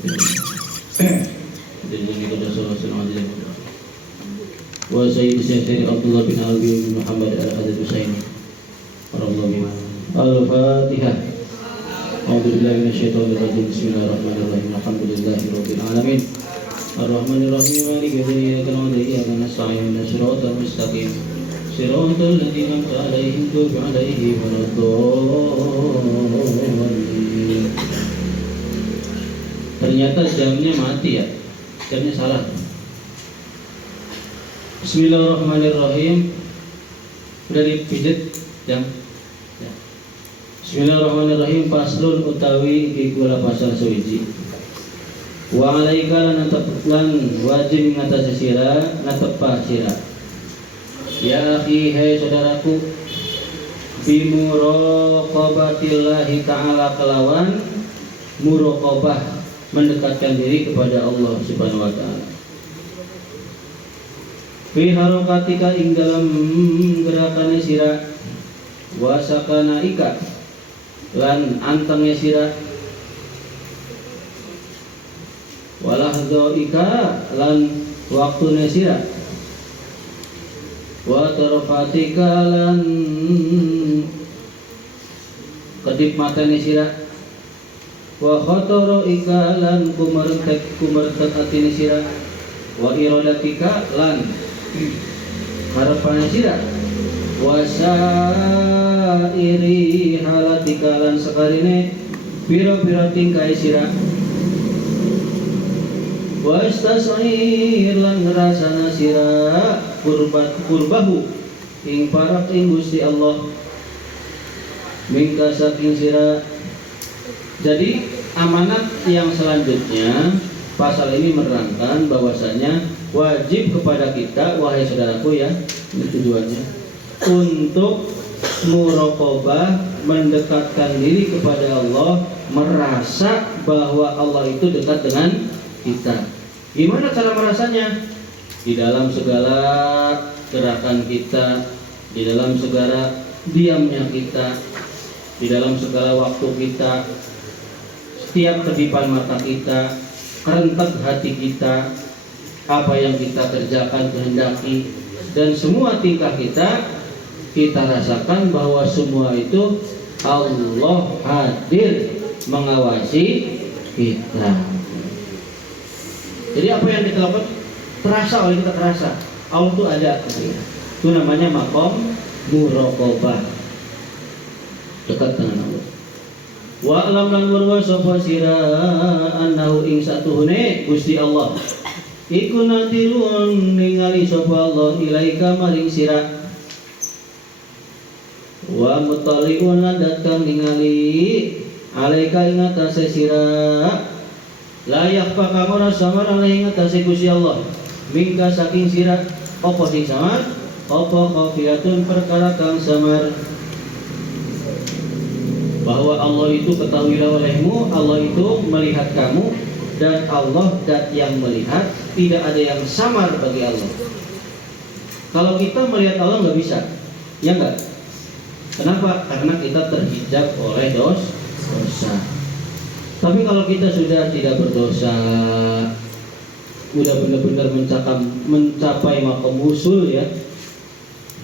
Jadi kita Rasulullah sallallahu alaihi wasallam. Wa Sayyid Syekh Abdullah bin Alwi bin Muhammad Al-Hadid Husaini. Al-Fatihah. A'udzubillahi minasyaitonir rajim. Bismillahirrahmanirrahim. Alhamdulillahirabbil alamin. Ar-Rahmanir-Rahim. Maliki yaumiddin. Iyyaka na'budu wa iyyaka nasta'in. Ihdinas siratal mustaqim. Siratal ladzina an'amta 'alaihim ghairil maghdubi 'alaihim waladdallin. Ternyata jamnya mati ya. Jamnya salah. Bismillahirrahmanirrahim. Udah dipijit jam. Ya. Bismillahirrahmanirrahim. Faslun utawi iki kula pasal sewiji. Wa alaika lan wajib ngatasi sira natepah sira. Ya akhi, hai saudaraku, bimuraqabatillahi ta'ala kelawan muraqabah, mendekatkan diri kepada Allah Subhanahu wa taala. Fi harokatika ing dalam gerakannya sira, wa sakanaika lan antengnya sira, walahdoika lan waktune sira, wa tarfatika lan kedip matane sira, wa khotoro ika lan kumertek atine sira, wa iradatika lan harapannya sira, wa sairi halatika lan sakarine pira-pira tingkai sira, wa istasir lan ngrasana sira kurbahu ing parak ing Gusti Allah mingka saking sira. Jadi amanat yang selanjutnya pasal ini menerangkan bahwasanya wajib kepada kita, wahai saudaraku ya, ini tujuannya untuk muraqabah, mendekatkan diri kepada Allah, merasa bahwa Allah itu dekat dengan kita. Gimana cara merasanya? Di dalam segala gerakan kita, di dalam segala diamnya kita, di dalam segala waktu kita, setiap kedipan mata kita, kerentak hati kita, apa yang kita kerjakan kehendaki, dan semua tingkah kita rasakan bahwa semua itu Allah hadir mengawasi kita. Jadi apa yang kita lakukan terasa oleh kita, terasa Allah itu ada. Itu namanya maqam muraqabah, dekat dengan Allah. Wa alam lan warwa sapa sira annahu ing satuhune Gusti Allah iku nadirun ningali sapa Allah ilaika maring sira, wa mutaliun lan datang ningali alaika ing atase sira, layak pakamana samar alaihi ing atase Gusti Allah mingka saking sira apa sing samar, apa khafiyatun perkara kang samar. Bahwa Allah itu ketahuilah olehmu, Allah itu melihat kamu, dan Allah dat yang melihat, tidak ada yang samar bagi Allah. Kalau kita melihat Allah nggak bisa, ya nggak? Kenapa? Karena kita terhijab oleh dosa. Tapi kalau kita sudah tidak berdosa, sudah benar-benar mencapai maqam usul ya,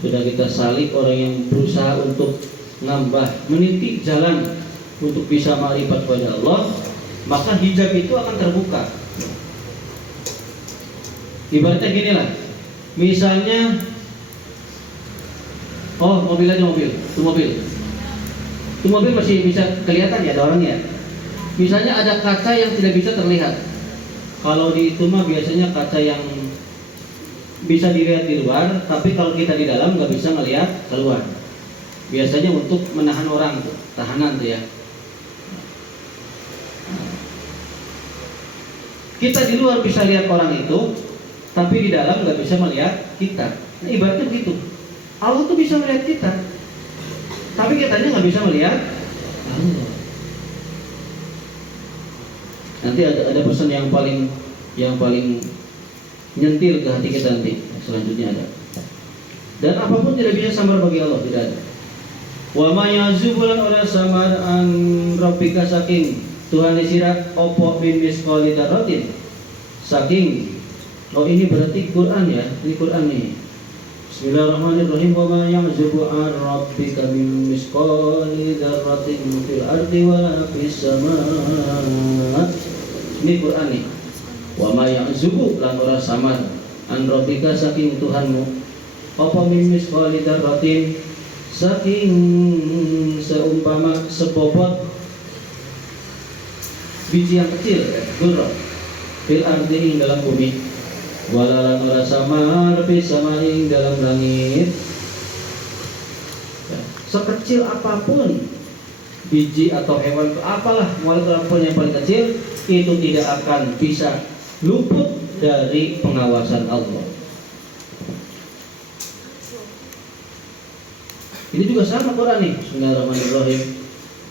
sudah kita salik orang yang berusaha untuk nambah meniti jalan untuk bisa ma'rifat kepada Allah, maka hijab itu akan terbuka. Ibaratnya gini lah, misalnya mobil masih bisa kelihatan ya, ada orangnya. Misalnya ada kaca yang tidak bisa terlihat. Kalau di itu mah biasanya kaca yang bisa dilihat di luar, tapi kalau kita di dalam nggak bisa melihat keluar. Biasanya untuk menahan orang, tahanan tuh ya. Kita di luar bisa lihat orang itu, tapi di dalam nggak bisa melihat kita. Nah, ibaratnya begitu. Allah tuh bisa melihat kita, tapi kitanya nggak bisa melihat Allah. Nanti ada pesan yang paling nyentil ke hati kita nanti. Selanjutnya ada. Dan apapun tidak bisa samar bagi Allah, tidak ada. Wa ma yazubulan oleh samar an rabbika saking Tuhan sira opo min misqali dzarratin saking. Oh ini berarti Quran ya, ini Quran nih. Bismillahirrahmanirrahim. Wa ma ya'zubu 'an rabbika min misqali dzarratin fil ardi wala fis samaa. Ini Quran nih. Wa ma ya'zubu lan ora samar an rabbika saking Tuhanmu apa min misqali dzarratin saking seumpama sebobot biji yang kecil dzarrah fil ardi ing dalam bumi wala lan ora samar fis samai ing dalam langit. Sekecil apapun biji atau hewan apalah molekul apapun yang paling kecil itu tidak akan bisa luput dari pengawasan Allah. Ini juga sama Quran nih. Bismillahirrahmanirrahim.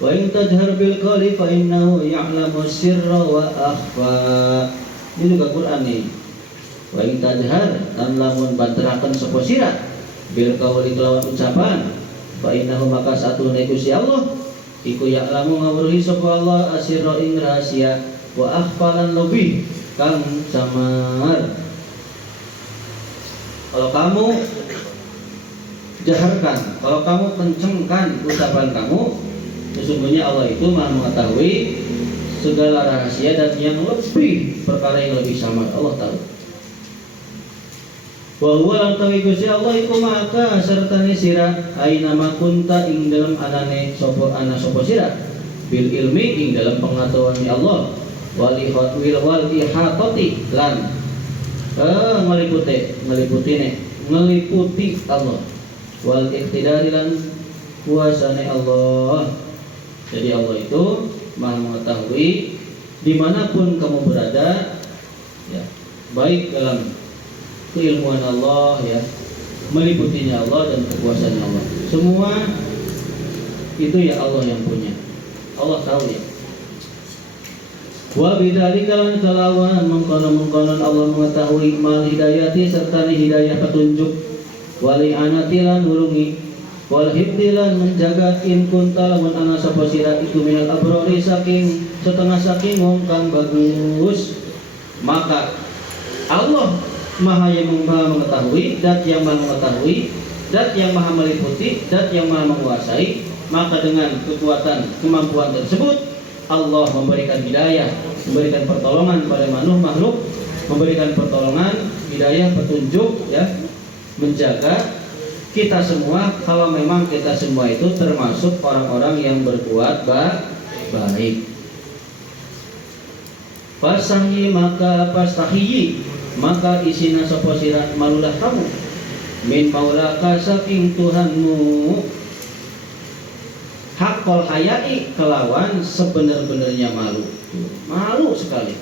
Wa in tajhar bil qawli fa innahu ya'lamu sirra wa akhfa. Ini juga Quran nih. Wa in tajhar lan lamun bantaraken sapa sira bil qawli kelawan ucapan fa innahu maka satune Gusti Allah iku ya'lamu ngawruhi sapa Allah asirra ing rahasia wa akhfa lan lebih kang samar. Kalau kamu jaharkan, kalau kamu kencengkan ucapan kamu, sesungguhnya Allah itu Maha mengetahui segala rahasia dan yang lebih perkara yang lebih samar. Allah tahu. Wa huwa lan tawi Gusti Allah iku maka sertane sira aina ma kunta ing dalam anane sapa ana sapa sira bil ilmi ing dalam pengetahuan Allah wal ihatati lan ngeliputi Allah wal iqtidari lan kuasane Allah. Jadi Allah itu Maha mengetahui dimanapun kamu berada ya, baik dalam keilmuan Allah ya, meliputinya Allah dan kekuasaannya Allah. Semua itu ya Allah yang punya. Allah tahu ya. Wa bidzalika lan kalawan mengkonon Allah mengetahui mal hidayati serta hidayah petunjuk wali anati lan nulungi wal hifdi lan menjaga in kunta lamun ana sapa sira iku minal abrori saking setengah saking wong kang bagus. Maka Allah Maha yang Maha mengetahui, dat yang Maha mengetahui, dat yang Maha meliputi, dat yang Maha menguasai. Maka dengan kekuatan kemampuan tersebut Allah memberikan hidayah, memberikan pertolongan pada makhluk, memberikan pertolongan, hidayah, petunjuk, ya, menjaga kita semua. Kalau memang kita semua itu termasuk orang-orang yang berbuat baik. Fasahi maka pastahiyi maka isina sapa sira malulah kamu min maulaka saking Tuhanmu hakol hayai kelawan sebenar-benarnya malu sekali.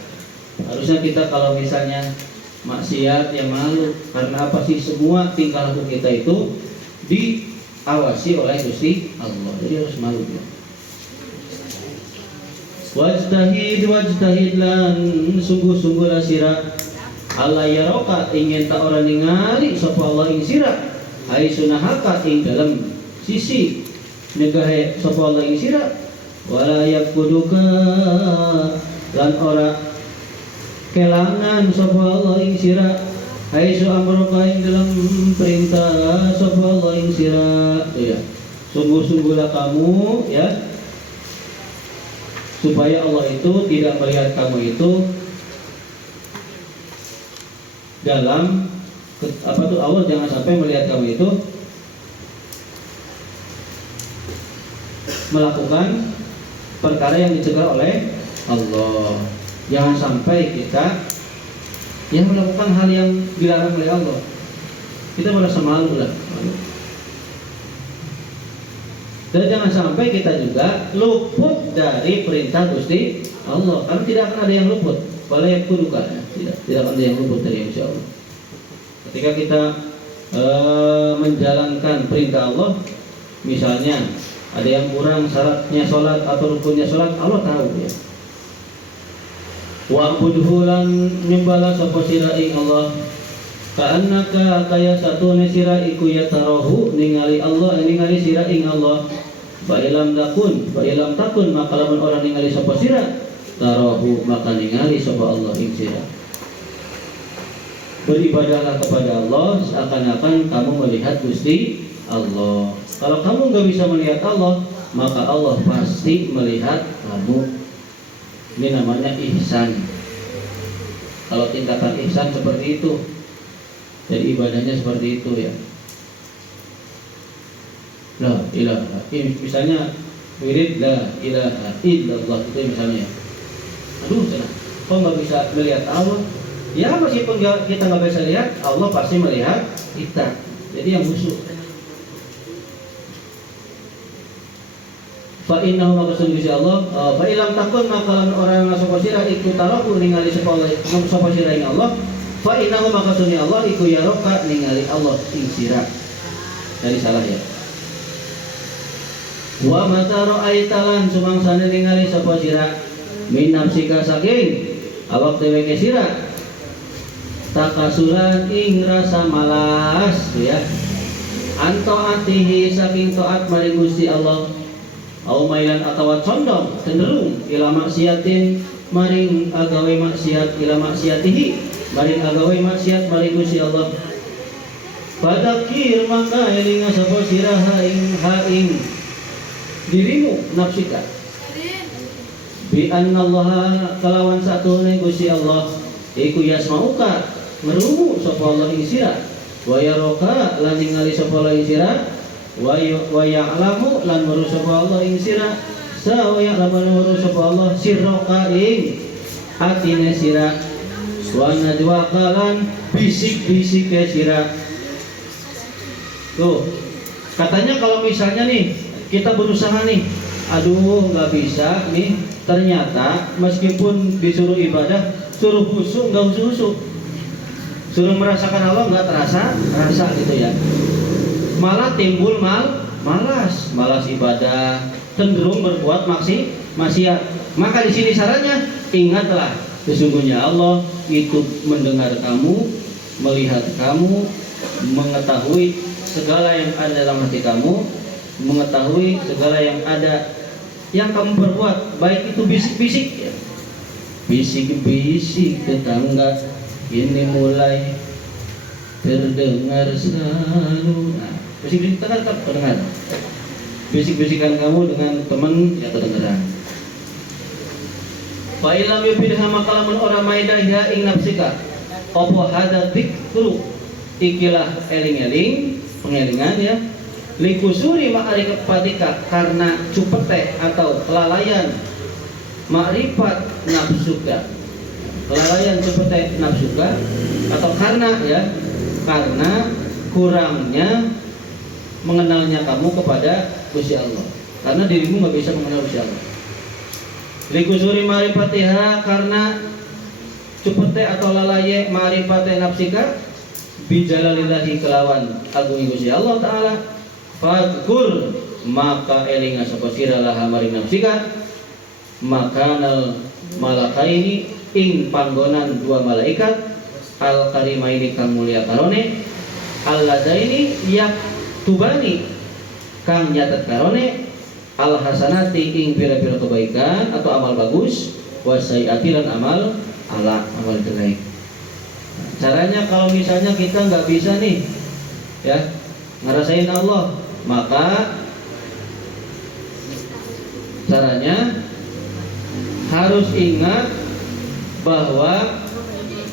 Harusnya kita kalau misalnya maksiat yang malu. Karena apa sih? Semua tingkah laku kita itu diawasi oleh Gusti Allah. Jadi harus malu ya. Wajtahid lan sungguh-sungguhlah sira Allah yaroka ingin tak orang ningali sapa Allah ing sira hai sunahaka ing dalam sisi negahe sapa Allah ing sira wala yakuduka lan ora kelangan sapa Allah ing sira hai su amroka ing dalam perintah sapa Allah ing sira ya. Sungguh-sungguhlah kamu ya, supaya Allah itu tidak melihat kamu itu dalam Allah jangan sampai melihat kamu itu melakukan perkara yang dicegah oleh Allah. Jangan sampai kita yang melakukan hal yang dilarang oleh Allah. Kita merasa malu lah. Dan jangan sampai kita juga luput dari perintah Gusti Allah. Karena tidak akan ada yang luput. Wala yakuduka, tidak akan ada yang luput dari insya Allah. Ketika kita menjalankan perintah Allah, misalnya ada yang kurang syaratnya sholat atau rukunnya sholat, Allah tahu ya. Wa budhulan nyembala sapa sira ing Allah ka'annaka kaya satune sira iku ya tarahu ningali Allah ningali sira ing Allah. Fa ilam takun maka lamun orang ningali sapa sira tarahu maka ningali sapa Allah ing sira. Beribadahlah kepada Allah seakan-akan kamu melihat Gusti Allah. Kalau kamu nggak bisa melihat Allah, maka Allah pasti melihat kamu. Ini namanya ihsan. Kalau tingkatan ihsan seperti itu, jadi ibadahnya seperti itu ya. La ilaha illallah, misalnya wirid la ilaha illallah itu misalnya. Aduh, kok nggak bisa melihat Allah? Ya meskipun kita nggak bisa lihat, Allah pasti melihat kita. Jadi yang musuh. Fa innahu maka sungguh Allah, fa ilam takun maka orang sapa sira iku taraku ningali sapa sira ing Allah, fa innahu maka sungguh Allah iku yaroka ningali Allah ing sira. Dari salah ya. Wa mata ra'aitalan sumangsane ningali sapa sira min nafsika saking awak dheweke sira takasuran ing rasa malas ya anto atihi saking taat maring Gusti Allah au mailan atawa condong cenderung ila maksiatin maring agawe maksiat ila maksiatihi maring agawe maksiat maring Gusti Allah padakir maka elinga sapa sira haing dirimu nafsika bi annallaha kalawan satune Gusti Allah iku yasmauka merungu sapa Allah ing sira wa yaraka lan ningali sapa Allah ing sira wa ya'lamu lan weruh sapa Allah ing sira sa wa ya'lamu lan weruh sapa Allah sirraka ing atine sira wa najwaka lan bisik-bisik ke sira. Tuh katanya kalau misalnya nih kita berusaha nih, aduh nggak bisa nih, ternyata meskipun disuruh ibadah suruh khusyuk nggak khusyuk, suruh merasakan Allah nggak rasa gitu ya, malah timbul malas ibadah, cenderung berbuat maksiat. Maka di sini sarannya ingatlah sesungguhnya Allah itu mendengar kamu, melihat kamu, mengetahui segala yang ada dalam hati kamu, mengetahui segala yang ada yang kamu perbuat, baik itu bisik-bisik ya. Bisik-bisik tetangga ini mulai terdengar selalu. Nah, bisik-bisik tetap terdengar. Bisik-bisikan kamu dengan teman ya kedengaran. Fa ilam yubidha makalamun ora maidah ing nafsika. Apa hada dzikru ikilah eling-eling pengelingan ya. Likusuri ma'rifatika karena cupete atau kelalaian ma'rifat nafsuka, kelalaian cupete nafsuka, atau karena kurangnya mengenalnya kamu kepada Gusti Allah, karena dirimu nggak bisa mengenal Gusti Allah. Likusuri ma'rifatiha karena cupete atau lalaye ma'rifate nafsika bijalalillahi kelawan agung Gusti Allah Ta'ala. Fadkur maka elinga sapa sira laha maring nafsika makanal malakaini ing panggonan dua malaikat al karimaini kang mulia karone alladaini yak tubani kang nyatet karone al hasanati ing pira-pira kebaikan atau amal bagus wasaiati lan amal jelek. Caranya kalau misalnya kita nggak bisa nih ya ngerasain Allah, maka caranya harus ingat bahwa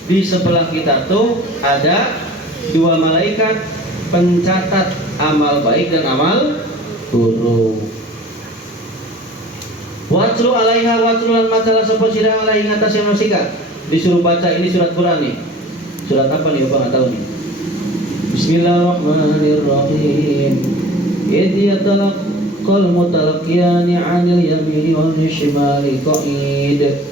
di sebelah kita tuh ada dua malaikat pencatat amal baik dan amal buruk. Watlu alaiha watlu lan masalah sapa sira alaihi atas yang nafsika. Disuruh baca ini surat Quran nih. Surat apa nih Bapak enggak tahu nih. Bismillahirrahmanirrahim. Idh yatalaqqal mutalaqiyani 'anil yamini wal shimali qa'id.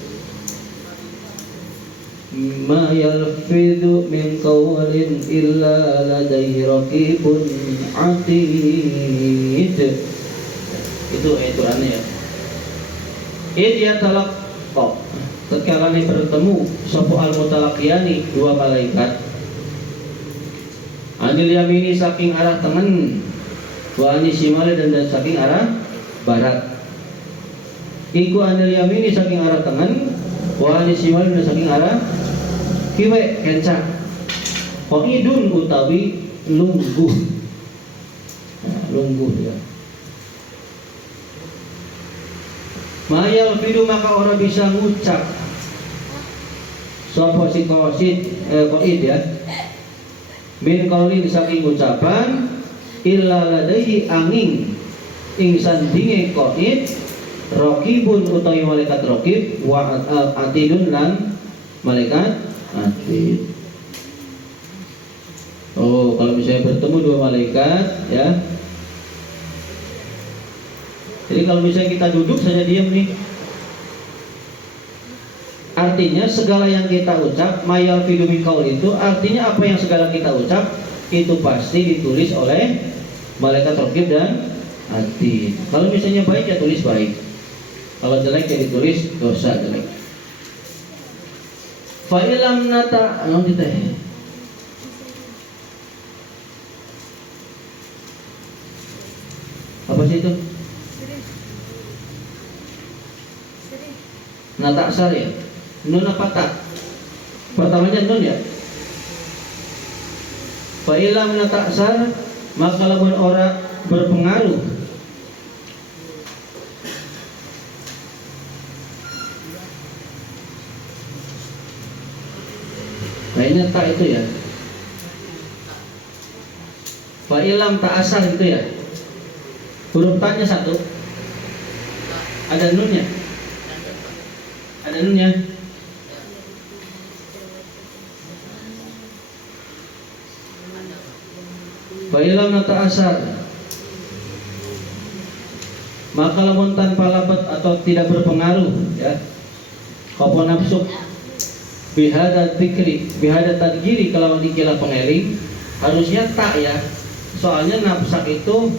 Ma yalfidhu min qawlin illa ladayhi raqibun 'atid. Itu ayat Quran ya. Idh yatalaqqa, tatkala bertemu sapa al mutalaqiyani dua malaikat anil yamini saking arah tengen wa anis shimali dan saking arah barat iku anil yamini saking arah tangan, wa anis shimal saking arah kiwe kencang. Qaidun utawi lungguh. Nah, lungguh ya. Mayal fidu maka orang bisa ngucap sopo si qaid ya. Min qaulin saking ucapan illa ladaihi angin ing sandinge qaid raqibun utawi malaikat raqib wa atidun lan malaikat atid. Oh, kalau misalnya bertemu dua malaikat ya. Jadi kalau misalnya kita duduk saja diam nih, artinya segala yang kita ucap mayal fidu min qaul itu artinya apa yang segala kita ucap itu pasti ditulis oleh malaikat raqib dan atid. Kalau misalnya baik ya tulis baik, kalau jelek ya ditulis dosa jelek. Fa ilam nata anu diteh apa sih itu? Nata asar ya? Nun apa tak? Pertamanya nun ya? Fa ilam nata asar maka lamun ora berpengaruh kayaknya tak itu ya. Fa ilam tak asar itu ya. Huruf ta-nya satu. Ada nunnya. Ada nunnya. Fa ilam nata asar maka lamun tanpa lapat atau tidak berpengaruh ya. Apa nafsu bihada dzikri bihada tadgiri kalau dikira pengeling harusnya tak ya. Soalnya nafsak itu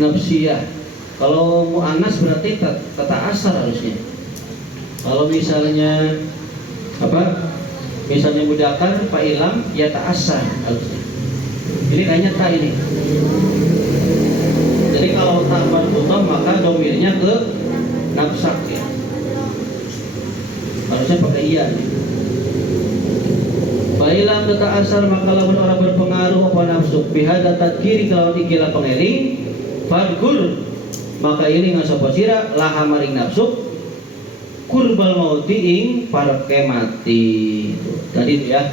nafsiyah. Kalau mu'annas berarti kata asar harusnya. Kalau misalnya apa? Misalnya mudakar fa ilam ya ta asar harusnya. Ini kayaknya ta ini. Jadi kalau ta marbuthah maka domirnya ke nafsak ya. Harusnya pakai iya nih. Fa ilam ta asar maka lamun orang berpengaruh apa nafsu bihada tadkiri kalau dikira pengeling fadkur maka ini ngasapa sira laha maring nafsu kurbal mauti ing parke mati. Tadi itu ya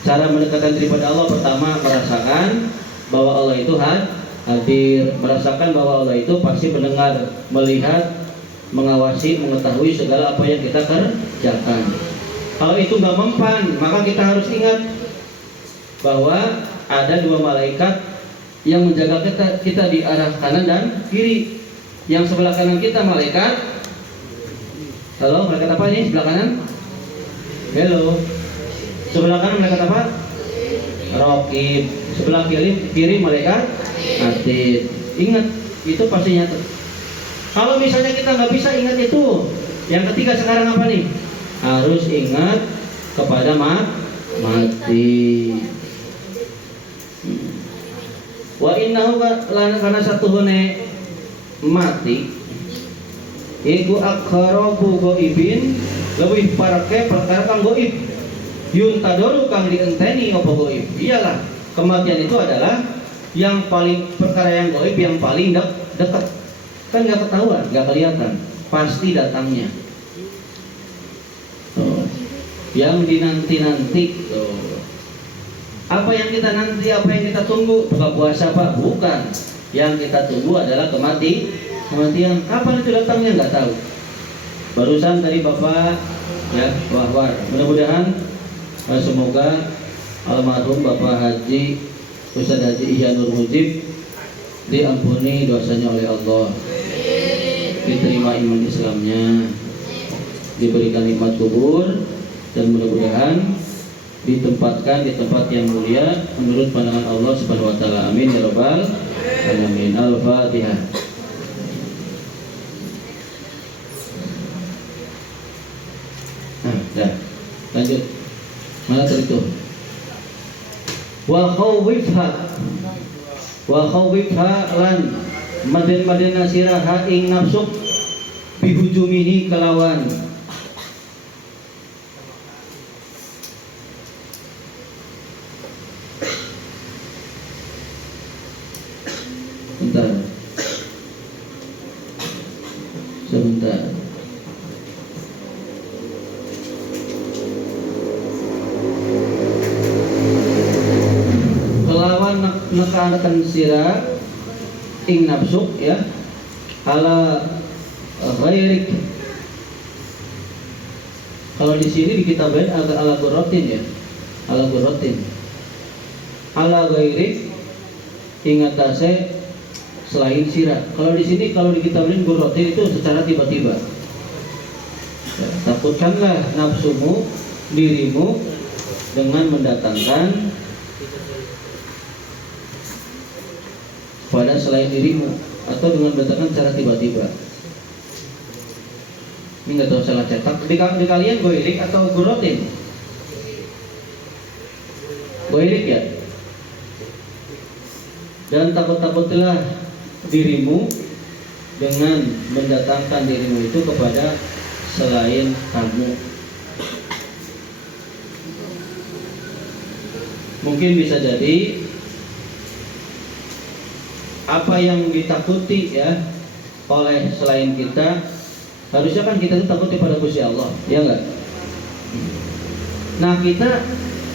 cara mendekatkan daripada Allah. Pertama merasakan bahwa Allah itu hadir, merasakan bahwa Allah itu pasti mendengar, melihat, mengawasi, mengetahui segala apa yang kita kerjakan. Kalau itu nggak mempan maka kita harus ingat bahwa ada dua malaikat yang menjaga kita di arah kanan dan kiri. Yang sebelah kanan kita malaikat, halo, malaikat apa ini sebelah kanan? Hello. Sebelah kanan malaikat apa? Raqib. Sebelah kiri malaikat atid. Ingat, itu pasti nyata. Kalau misalnya kita nggak bisa ingat itu, yang ketiga sekarang apa nih? Harus ingat kepada mati. Wa innahu kana satuhune mati iku akharabu ghaibin lebih parake perkara kang ghaib yuntadoru kang dienteni apa ghaib. Iyalah kematian itu adalah yang paling perkara yang ghaib yang paling dekat. Kan nggak ketahuan, nggak kelihatan, pasti datangnya. Yang dinanti-nanti apa yang kita nanti, apa yang kita tunggu? Buka puasa Pak? Bukan. Yang kita tunggu adalah kematian. Kapan itu datangnya nggak tahu. Barusan tadi Bapak ya wahwar. Mudah-mudahan semoga almarhum Bapak Haji Ustaz Haji Ihya Nur Mujib diampuni dosanya oleh Allah, diterima iman Islamnya, diberikan nikmat kubur, dan mudah-mudahan ditempatkan di tempat yang mulia menurut pandangan Allah Subhanahu wa taala. Amin ya rabbal alamin. Al-Fatihah. Nah, dah. Lanjut. Mana tadi itu? Wa khawifha lan Maden siraha ing nafsu bihujumihi kelawan sebentar kelawan nekanaken sira ing nafsu ya ala ghairik. Kalau di sini di kitab lain agak ala gorotin ya, ala gorotin, ala ghairik ingatase selain sirah. Kalau di sini, kalau di kitab lain gorotin itu secara tiba-tiba. Ya, takutkanlah nafsumu, dirimu dengan mendatangkan pada selain dirimu atau dengan mendatangkan secara tiba-tiba. Ini nggak tahu salah cetak. Di kalian goirik atau gorotin? Goirik ya. Dan takut-takutlah dirimu dengan mendatangkan dirimu itu kepada selain kamu. Mungkin bisa jadi apa yang ditakuti ya oleh selain kita, harusnya kan kita itu takuti pada Gusti Allah, ya enggak? Nah, kita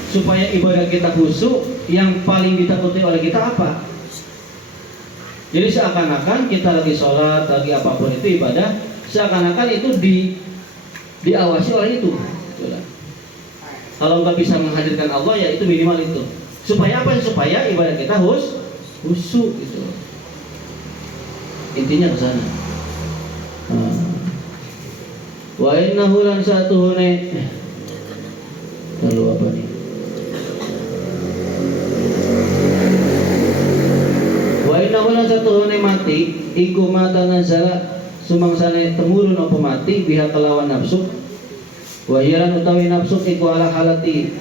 supaya ibadah kita khusyuk, yang paling ditakuti oleh kita apa? Jadi seakan-akan kita lagi sholat, lagi apapun itu ibadah, seakan-akan itu diawasi oleh itu. Kalau nggak bisa menghadirkan Allah, ya itu minimal itu. Supaya apa? Supaya ibadah kita khusyuk gitu. Intinya ke sana. Wa innahu lan satuhune lalu apa nih? Wa innahu lan satuhune mati iku mata nazala sumangsane temurun apa mati biha kelawan nafsu. Wa hiyalan utawi nafsu iku ala halati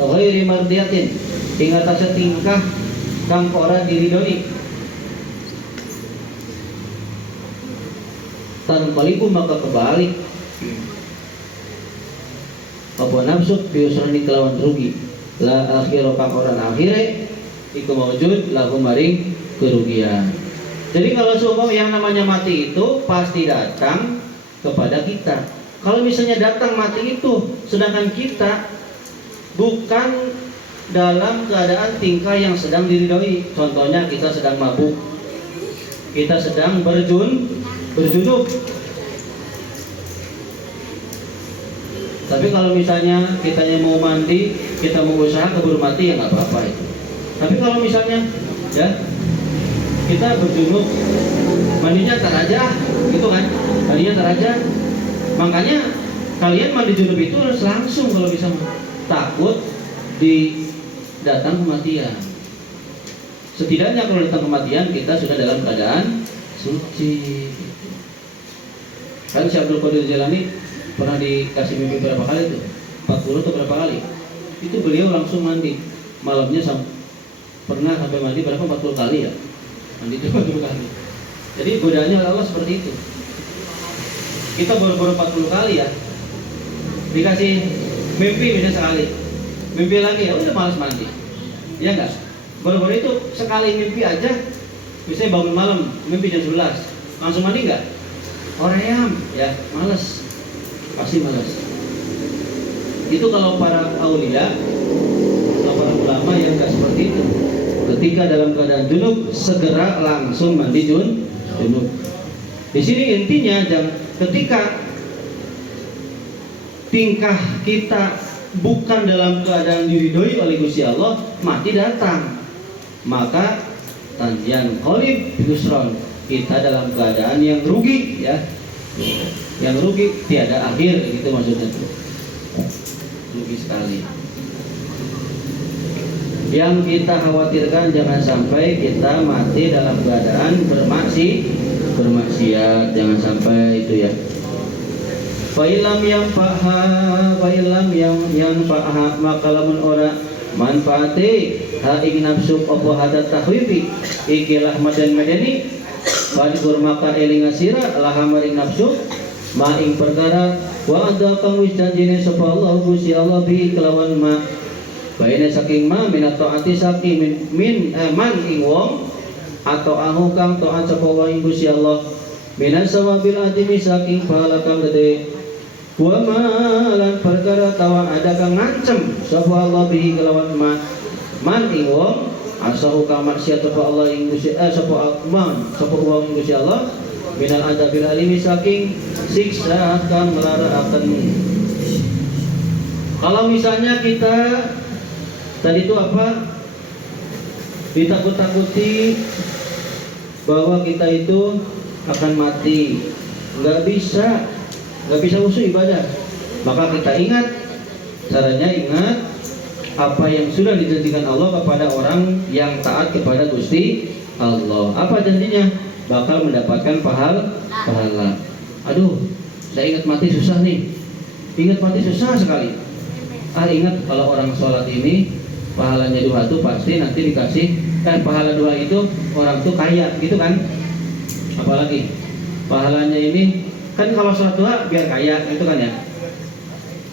ghairi mardiyatin ing atase tingkah kang ora diridhoi. Tanqalibu maka kebalik apa nafsu biusrani kelawan rugi la akhiru kang orang akhire iku maujud lahu maring kerugian. Jadi kalau seumpama yang namanya mati itu pasti datang kepada kita. Kalau misalnya datang mati itu sedangkan kita bukan dalam keadaan tingkah yang sedang diridhoi, contohnya kita sedang mabuk, kita sedang berjunub. Tapi kalau misalnya kitanya mau mandi, kita mau usaha keburu mati, ya nggak apa-apa itu. Tapi kalau misalnya ya kita berjunub, mandinya ntar aja, gitu kan? Mandinya ntar aja. Makanya kalian mandi junub itu harus langsung kalau bisa, takut datang kematian. Setidaknya kalau datang kematian kita sudah dalam keadaan suci. Kan Syekh Abdul Qadir Jailani pernah dikasih mimpi berapa kali tuh? 40 atau berapa kali? Itu beliau langsung mandi. Malamnya pernah sampai mandi berapa? 40 kali ya? Mandi itu 40 kali. Jadi godaannya Allah seperti itu. Kita baru 40 kali ya. Dikasih mimpi misalnya sekali. Mimpi lagi ya udah malas mandi. Ya enggak? Baru-baru itu sekali mimpi aja, misalnya bangun malam, mimpi jam 11, langsung mandi enggak? Oream, ya, males, pasti males. Itu kalau para aulia, kalau para ulama yang enggak seperti itu. Ketika dalam keadaan junub, segera langsung mandi junub. Di sini intinya, ketika tingkah kita bukan dalam keadaan diridhoi oleh Gusti Allah, mati datang, maka tanjan qalib yusron, kita dalam keadaan yang rugi ya, yang rugi tiada akhir, gitu maksudnya tuh, rugi sekali. Yang kita khawatirkan jangan sampai kita mati dalam keadaan bermaksiat, jangan sampai itu ya. Fa'ilam yang paha, maka lamun ora manfaate ha ing nafsu apa hadat tahwifi ikilah madan madani wadkur maka eling asira laha maring nafsu ma ing perkara wa ada kang wis janjine sapa Allah Gusti Allah bi kelawan ma baina saking ma minat taati saking min man ing wong atau anu kang taat sapa wa ing Gusti Allah minas sawabil adimi saking pahala kang gede wa malan perkara tawa ada kang ngancem sapa Allah bihi kelawan man ing wong asahu kang maksiat sapa Allah ing Gusti sapa wong ing Gusti Allah minal adabil alimi saking siksa kang melaraaken. Kalau misalnya kita tadi itu apa ditakut-takuti bahwa kita itu akan mati, nggak bisa usul ibadah, maka kita ingat caranya, ingat apa yang sudah dijanjikan Allah kepada orang yang taat kepada Gusti Allah. Apa janjinya? Bakal mendapatkan pahala. Aduh, saya ingat mati susah nih. Ingat mati susah sekali. Ingat kalau orang sholat ini pahalanya dua itu pasti nanti dikasih pahala dua itu orang tuh kaya gitu kan. Apalagi pahalanya ini kan kalau sholat dua biar kaya itu kan ya.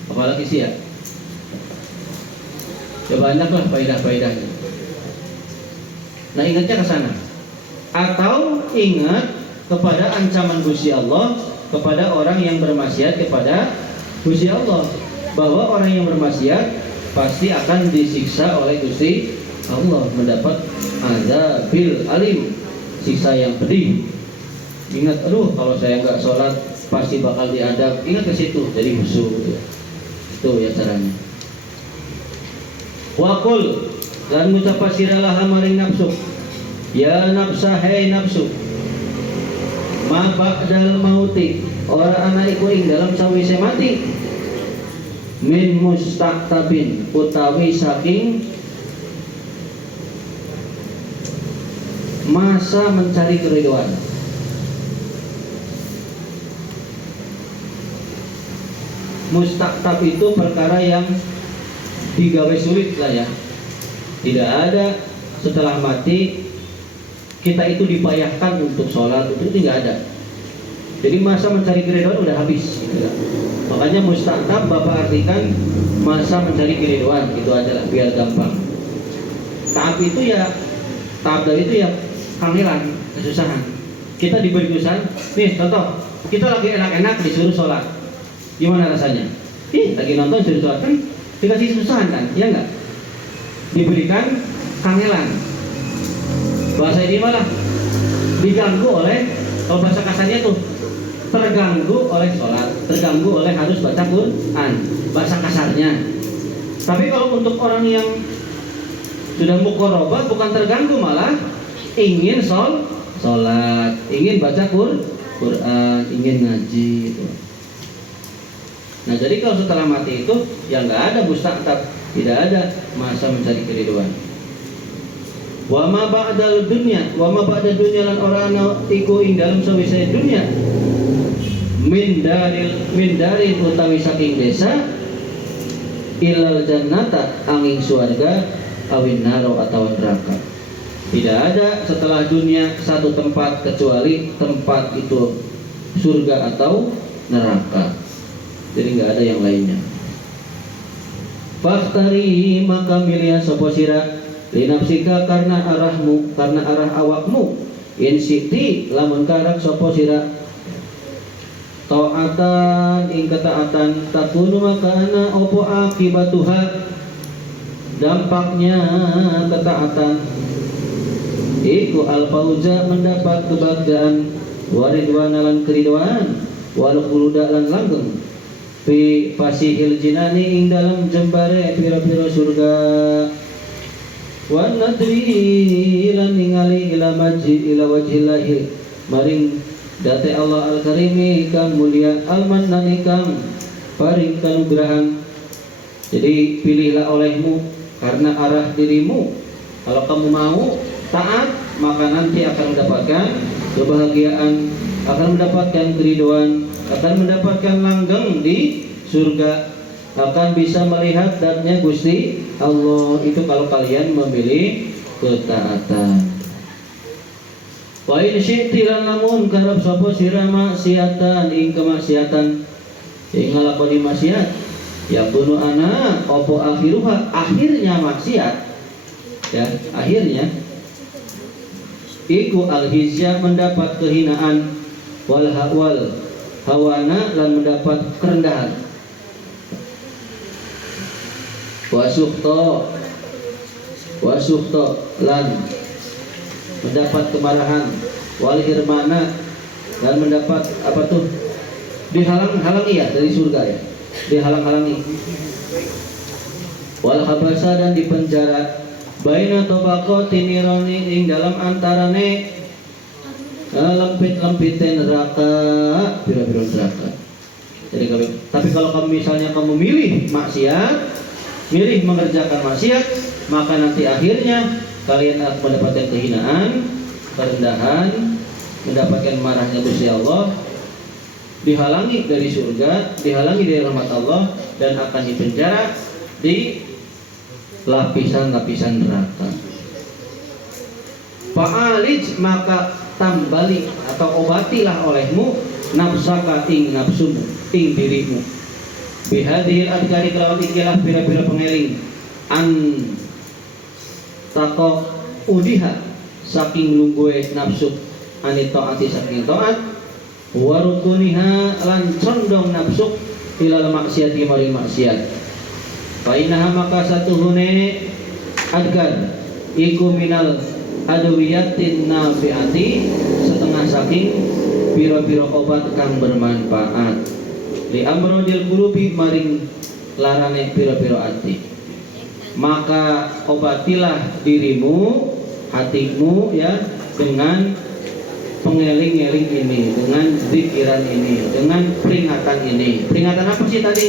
Apalagi sih ya, ya banyaklah faedah-faedahnya. Nah ingatnya ke sana. Atau ingat kepada ancaman Gusti Allah kepada orang yang bermaksiat kepada Gusti Allah, bahwa orang yang bermaksiat pasti akan disiksa oleh Gusti Allah, mendapat azabil alim, siksa yang pedih. Ingat, aduh kalau saya nggak sholat pasti bakal diadab. Ingat ke situ, jadi musuh. Itu ya caranya. Wakul lan ngucapa siralah maring nafsu, ya nafsa hai nafsu, ma ba'dal mauti, ora ana iku ing dalam sawise mati, min mustaqtabin utawi saking masa mencari keridhaan. Mustaqtab itu perkara yang digawe sulit lah ya. Tidak ada setelah mati kita itu dipayahkan untuk sholat, itu tidak ada. Jadi masa mencari keridhaan udah habis gitu ya. Makanya mustaqtab Bapak artikan masa mencari keridhaan, itu aja lah biar gampang. Tahap itu ya, tahap dari itu ya kangelan, kesusahan. Kita diberi kesusahan, nih contoh, kita lagi enak-enak disuruh sholat, gimana rasanya? Lagi nonton disuruh sholat kan dikasih kesusahan kan, ya enggak? Diberikan kangelan. Bahasa ini malah diganggu oleh, kalau bahasa kasarnya tuh terganggu oleh sholat, terganggu oleh harus baca Quran, bahasa kasarnya. Tapi kalau untuk orang yang sudah muqarrabah bukan terganggu, malah ingin sholat, ingin baca Quran, ingin ngaji gitu. Nah jadi kalau setelah mati itu ya nggak ada mustaqtab, tidak ada masa mencari keridhaan. Wa ma ba'dal dunya, wa ma ba'da dunya lan ora ana iku ing dalem sawise dunya. Min dari utawi saking desa ilal jannata angin surga awin naro atau neraka. Tidak ada setelah dunia satu tempat kecuali tempat itu surga atau neraka. Jadi nggak ada yang lainnya. Fakhtari maka milih sapa sira linafsika karena arahmu, karena arah awakmu. In siti lamun karak sapa sira taatan ing ketaatan takunu maka ana opo akibatuha dampaknya ketaatan iku al fauza mendapat kebahagiaan waridwan lan keridhaan wal khuluda lan langgeng fi fasihil jinani ing dalam jembare pira-pira surga wa nadri lan ningali ila wajhillahi maring date Allah al-karimi kang mulia al-mannani kang paring kanugrahan. Jadi pilihlah olehmu karena arah dirimu. Kalau kamu mau taat maka nanti akan mendapatkan kebahagiaan, akan mendapatkan keridhaan, akan mendapatkan langgeng di surga. akan bisa melihat zatnya Gusti Allah. Itu kalau kalian memilih ketaatan. Wa in syi'ti lan lamun karep sapa sira maksiatan ing kemaksiatan ing nglakoni maksiat ya kuno ana apa akhiruha akhirnya maksiat ya akhirnya iku al-hizya mendapat kehinaan wal hawana lan mendapat kerendahan wasuhto lan mendapat kemarahan wal hirmana dan mendapat apa tuh dihalang-halangi ya dari surga ya dihalang-halangi wal habasa dan dipenjara baina tabaqatin nirani ing dalam antarane lempit-lempitan neraka pira-pira neraka. Jadi tapi kalau misalnya kamu milih maksiat, milih mengerjakan maksiat, maka nanti akhirnya kalian akan mendapatkan kehinaan, kerendahan, mendapatkan marahnya Gusti Allah, dihalangi dari surga, dihalangi dari rahmat Allah, dan akan dipenjara di lapisan-lapisan neraka. Fa'alij maka tambali atau obatilah olehmu nafsaka ing nafsumu ing dirimu bihadhil adkari kelawan ikilah pira-pira pengeling an tako udiha saking lungguhe nafsu ani taati saking taat warukuniha lan condong nafsu ilal maksiati maring maksiat fa innaha maka satuhune adkar iku minal aduwiyatin nafiati setengah saking biro-biro obat kang bermanfaat li amrodil qulubi maring larane biro-biro ati maka obatilah dirimu hatimu ya dengan pengeling-eling ini dengan zikiran ini dengan peringatan ini. Peringatan apa sih tadi?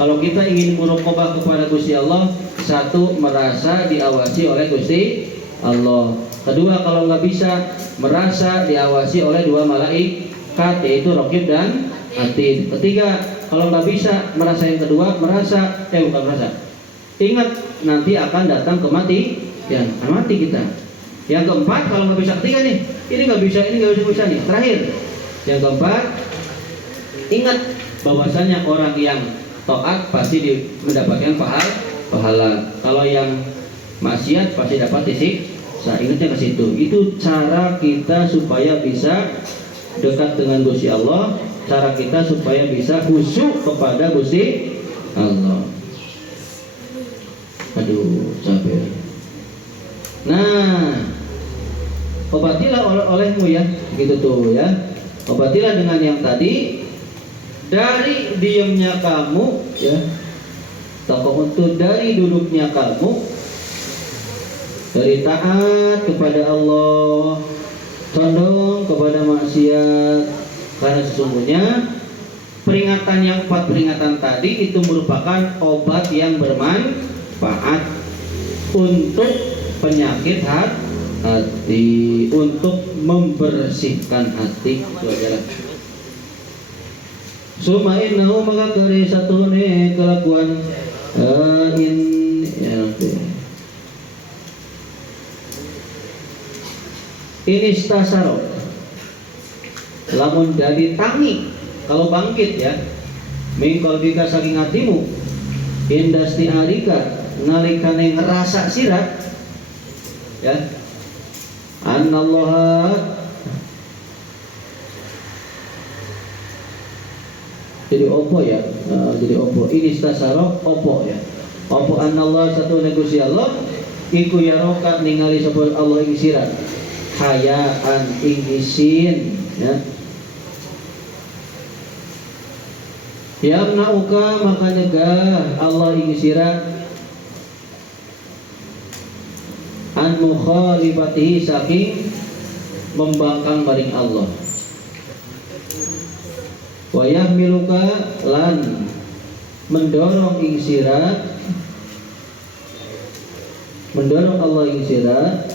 Kalau kita ingin muraqabah kepada Gusti Allah, satu merasa diawasi oleh Gusti Allah. Kedua, kalau nggak bisa merasa diawasi oleh dua malaikat yaitu Raqib dan Atid. Ketiga, kalau nggak bisa merasa yang kedua, bukan merasa. Ingat nanti akan datang kematian, mati kita. Yang keempat, kalau nggak bisa ketiga nih, ini nggak bisa nih. Terakhir, yang keempat, ingat bahwasanya orang yang taat pasti mendapatkan pahala. Kalau yang maksiat pasti dapat siksa. Ingatnya ke situ. Itu cara kita supaya bisa dekat dengan Gusti Allah. Cara kita supaya bisa khusyuk kepada Gusti Allah. Aduh, capek. Nah, obatilah olehmu ya, gitu tuh ya. Obatilah dengan yang tadi dari diamnya kamu ya. Toko untuk dari duduknya kamu dari taat kepada Allah, condong kepada maksiat, karena sesungguhnya peringatan yang 4 peringatan tadi itu merupakan obat yang bermanfaat untuk penyakit hati, untuk membersihkan hati. Suma innahu maka kari satune kelakuan ini stasaro lamun jadi tangi kalau bangkit ya mingkol bika saking hatimu indasti arika nalikane ngerasa sirat ya anallaha jadi opo ya jadi opo ini stasaro opo ya opo anallah satu negosi Allah iku yaroka ningali sapa Allah ing sirat hayaan ing isin ya yamna'uka maka nyegah Allah ing sirat an mukhalifatihi saking membangkang maring Allah wa yahmiluka lan mendorong ing sirat mendorong Allah ing sirat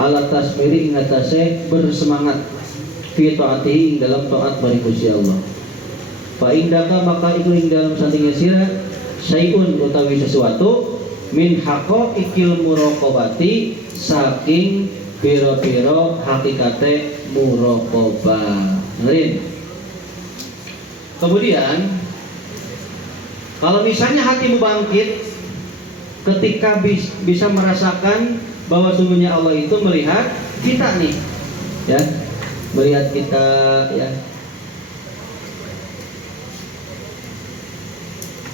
ala tasmiri ing atase bersemangat fi taati dalam taat bari Gusti Allah Fa indaka maka iku ing dalam sandinge sira syai'un utawi sesuatu min haqaiqil muraqabati saking pira-pira hakikate muraqabah. Dengerin. Kemudian kalau misalnya hatimu bangkit ketika bisa merasakan bahwa sungguhnya Allah itu melihat kita nih, ya, melihat kita, ya,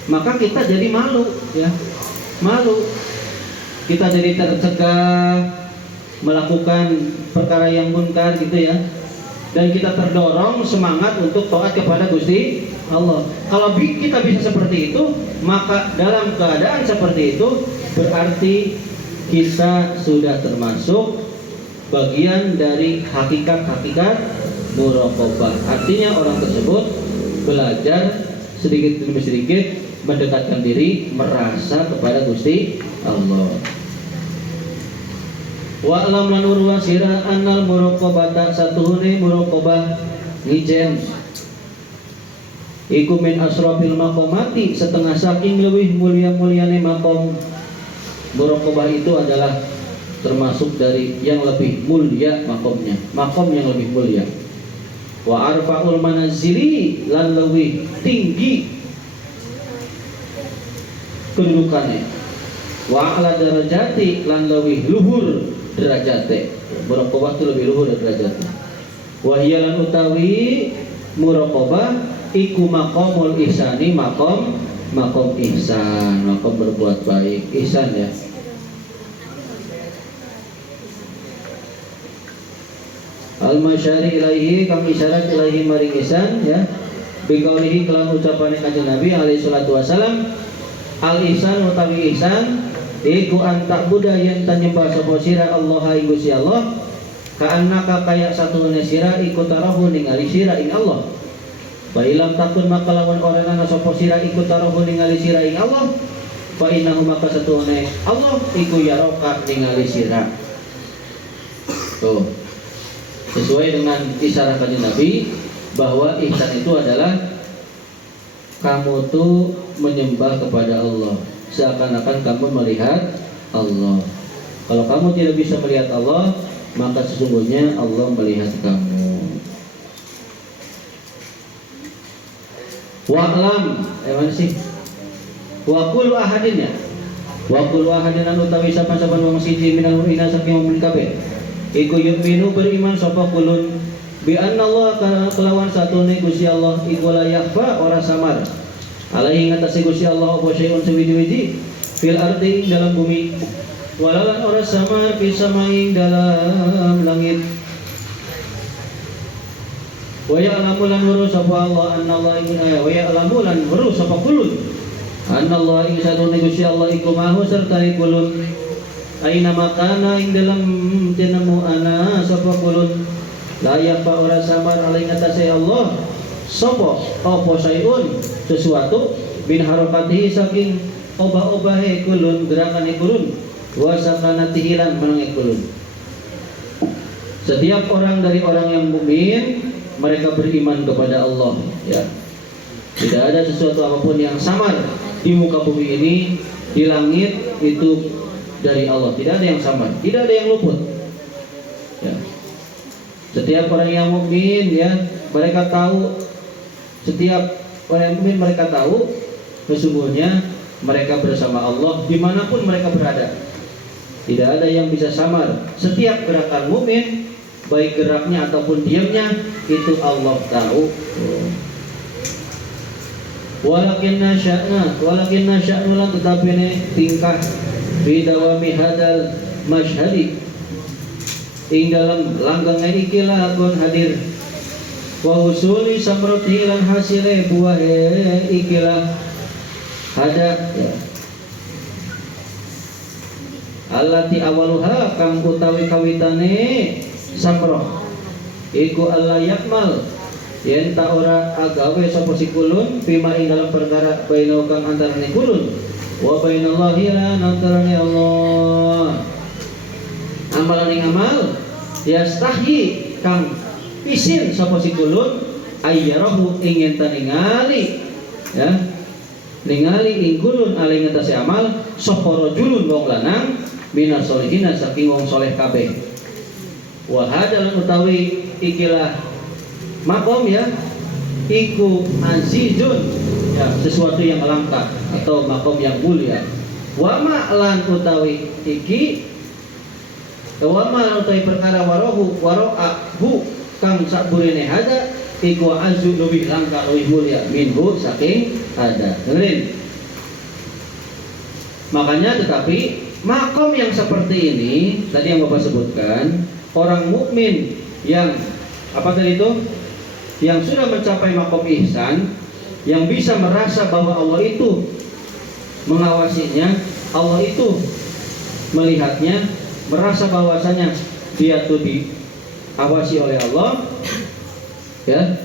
maka kita jadi malu, ya, malu. Kita jadi tercegah melakukan perkara yang munkar gitu ya. Dan kita terdorong semangat untuk taat kepada Gusti Allah. Kalau kita bisa seperti itu, maka dalam keadaan seperti itu berarti kita sudah termasuk bagian dari hakikat-hakikat muraqabah. Artinya orang tersebut belajar sedikit demi sedikit mendekatkan diri merasa kepada Gusti Allah. Wa alam lan urwa sira annal muraqabata satuhune muraqabah ngijen iku min asrafil maqamati setengah saking lebih mulia-muliane maqam. Muraqabah itu adalah termasuk dari yang lebih mulia maqamnya, maqam yang lebih mulia. Wa arfa'ul manazili lan lebih tinggi kedudukannya. Wa ala darajati lan lebih luhur derajate. Muraqabah itu lebih luhur derajatnya. Wa hiya lan utawi muraqabah iku maqamul ihsani, maqam ihsan, maqam berbuat baik, ihsan ya. Al-masyari ilaihi kang isyarat ilaihi maring ihsan ya. Bikaulihi kelan ucapane Kanjeng Nabi alaihi salatu wasalam, al-ihsan utawi ihsan iku antak buddha yang tanyembah sapa sira Allah ing Gusti Allah kaannaka kaya satune sira iku tarahu ningali sira ing Allah. Fa ilam takun maka lawan ora ana sapa sira iku tarahu ningali sira ing Allah, fa innahu maka satune Allah iku yaroka ningali sira. Tuh. Sesuai dengan isyarat Kanjeng Nabi bahwa ihsan itu adalah kamu tuh menyembah kepada Allah seakan-akan kamu melihat Allah. Kalau kamu tidak bisa melihat Allah, maka sesungguhnya Allah melihat kamu. Wa'lam, mana sih? Wa kullu ahadin ya. Wa kullu ahadin anu utawi sapan-sapan wong siji minal mu'mina saking mukmin kabeh. Iku yu'minu beriman sapa kulun bi anna Allah kelawan satune Gusti Allah iku la yakhfa ora samar. Alaihi ngatasi Gusti Allah apa syai'un sewiji-wiji fil ardi dalam bumi walalan ora samar bisa maing dalam langit. Wa ya'lamu lan weruh sapa Allah anna Allah wa ya'lamu lan weruh sapa kulun anna Allah ing satune Gusti Allah iku mahu serta kulun aina makana ing dalam jenemu ana sapa kulun la yakhfa ora samar alaihi ngatasi Allah sapa apa sayun sesuatu bin harakatihi saking obah-obahe kulun gerakane kulun wa sakanatihi lan menenge kulun. Setiap orang dari orang yang mukmin mereka beriman kepada Allah ya. Tidak ada sesuatu apapun yang samar di muka bumi ini, di langit itu dari Allah. Tidak ada yang samar, tidak ada yang luput ya. Setiap orang yang mukmin ya, mereka tahu, setiap orang yang mukmin mereka tahu sesungguhnya mereka bersama Allah dimanapun mereka berada. Tidak ada yang bisa samar. Setiap gerakan mukmin, baik geraknya ataupun diamnya, itu Allah tahu. Walakin nasya'nu lan tetapi ini tingkah bidawami hadal masyhadi ing dalam langgangnya ikilah akun hadir wa husuli samrati lan hasile buahe ikilah hada ya. Allati awaluha kang utawi kawitane samroh iku Allah yakmal yen ta ora agawe sapa si kulun bima ing dalam perkara baina kang antarane kulun wa bainallahi lan antarane Allah. Amalan ing amal yastahi kang isin sapa si kulun ayyarahu ingin ningali ya ningali ingkulun alih ngatasi amal sapa rajulun wong lanang minas solihina saking wong soleh kabeh. Wa hadalan utawi ikilah makom ya iku azizun ya sesuatu yang langka atau makom yang mulia. Wa ma lan utawi iki wa ma utawi perkara wara'ahu kang saburine hada iku azu lebih langka lebih mulia minhu saking ada. Dengerin. Makanya tetapi makom yang seperti ini tadi yang Bapak sebutkan, orang mukmin yang apa tadi itu? Yang sudah mencapai makom ihsan, yang bisa merasa bahwa Allah itu mengawasinya, Allah itu melihatnya, merasa bahwasanya dia tuh diawasi oleh Allah. Ya.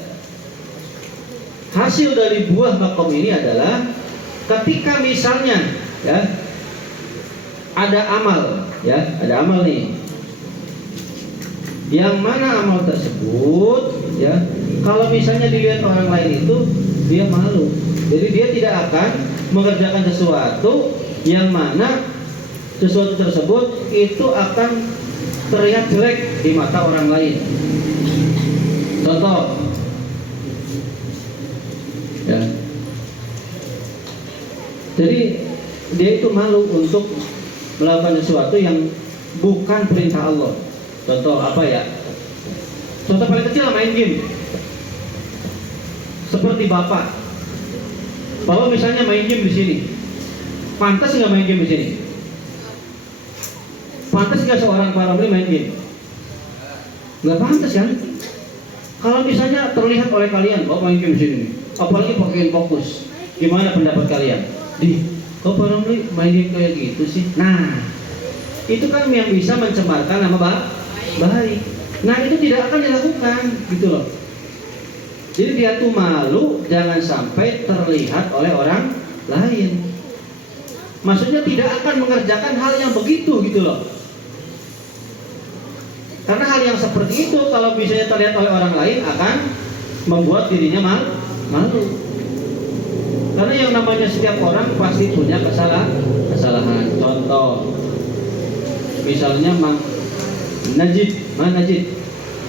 Hasil dari buah makom ini adalah ketika misalnya ya ada amal nih, yang mana amal tersebut ya kalau misalnya dilihat orang lain itu dia malu, jadi dia tidak akan mengerjakan sesuatu yang mana sesuatu tersebut itu akan terlihat jelek di mata orang lain. Contoh ya, jadi dia itu malu untuk melakukan sesuatu yang bukan perintah Allah. Contoh apa ya? Contoh paling kecil main game. Seperti bapak, misalnya main game di sini, pantas nggak main game di sini? Pantas nggak seorang para beli main game? Nggak pantas kan? Kalau misalnya terlihat oleh kalian, bapak main game di sini, apalagi pakai fokus, gimana pendapat kalian? Kok para beli main game kayak gitu sih? Nah, itu kan yang bisa mencemarkan nama baik. Nah, itu tidak akan dilakukan, gitu loh. Jadi dia tuh malu jangan sampai terlihat oleh orang lain. Maksudnya tidak akan mengerjakan hal yang begitu, gitu loh. Karena hal yang seperti itu kalau misalnya terlihat oleh orang lain akan membuat dirinya malu. Karena yang namanya setiap orang pasti punya kesalahan. Contoh, misalnya Najib,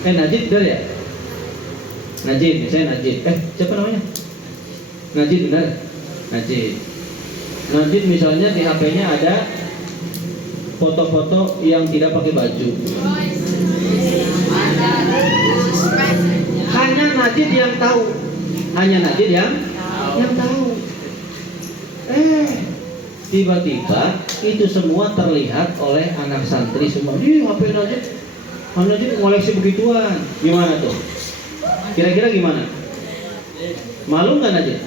Najib benar ya? Najib, misalnya Najib. Siapa namanya? Najib benar? Najib misalnya di HP-nya ada foto-foto yang tidak pakai baju. Hanya Najib yang tahu. Tiba-tiba itu semua terlihat oleh anak santri semua. HP Najib koleksi begituan. Gimana tuh? Kira-kira gimana? Malu nggak Najib?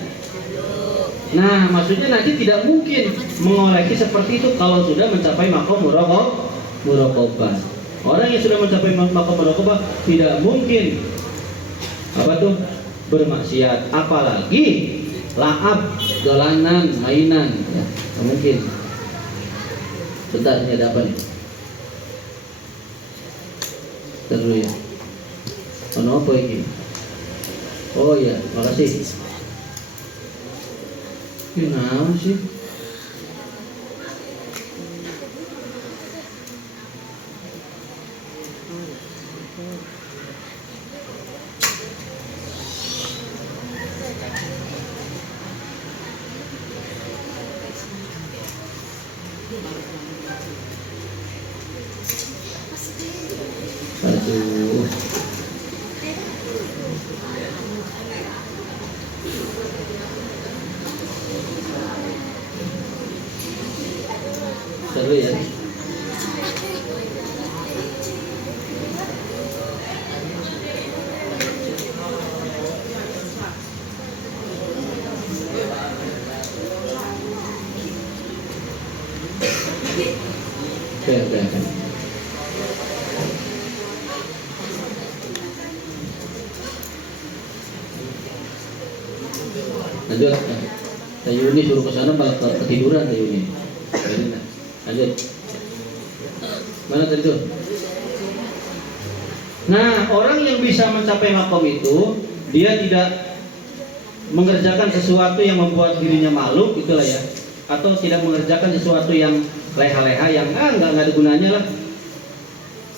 Nah, maksudnya Najib tidak mungkin mengoleksi seperti itu kalau sudah mencapai makom muraqabah. Orang yang sudah mencapai makom muraqabah tidak mungkin bermaksiat, apalagi laab, dolanan, mainan, ya, tidak mungkin. Bentar, ini ada apa nih? Terus ya. Apa ini? Oh iya, makasih. Kenapa sih? Aduh. Seru ya. Oke. Lanjut. Tayuni suruh ke sana malah ketiduran Tayuni. Lanjut. Mana tadi tuh? Nah, orang yang bisa mencapai makom itu dia tidak mengerjakan sesuatu yang membuat dirinya malu, itulah ya, atau tidak mengerjakan sesuatu yang leha-leha yang nggak ada gunanya lah,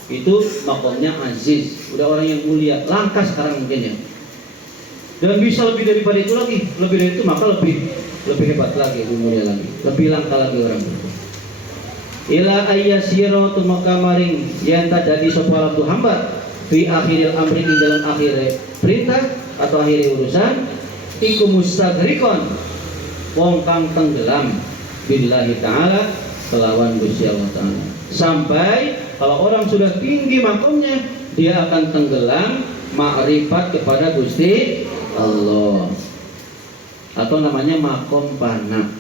itu makomnya aziz, udah orang yang mulia, langka sekarang mungkin ya. Dan bisa lebih daripada itu lagi, lebih dari itu maka lebih hebat lagi, lebih mulia lagi, lebih langka lagi orang. Ila ayyasiro tu maka maring yang tak jadi sapa tu hamba fi akhiril amri di dalam akhir perintah atau akhir urusan iku mustagrikon wong kang tenggelam billahi ta'ala kelawan Gusti Allah Ta'ala. Sampai kalau orang sudah tinggi makomnya, dia akan tenggelam makrifat kepada Gusti Allah, atau namanya makom pana.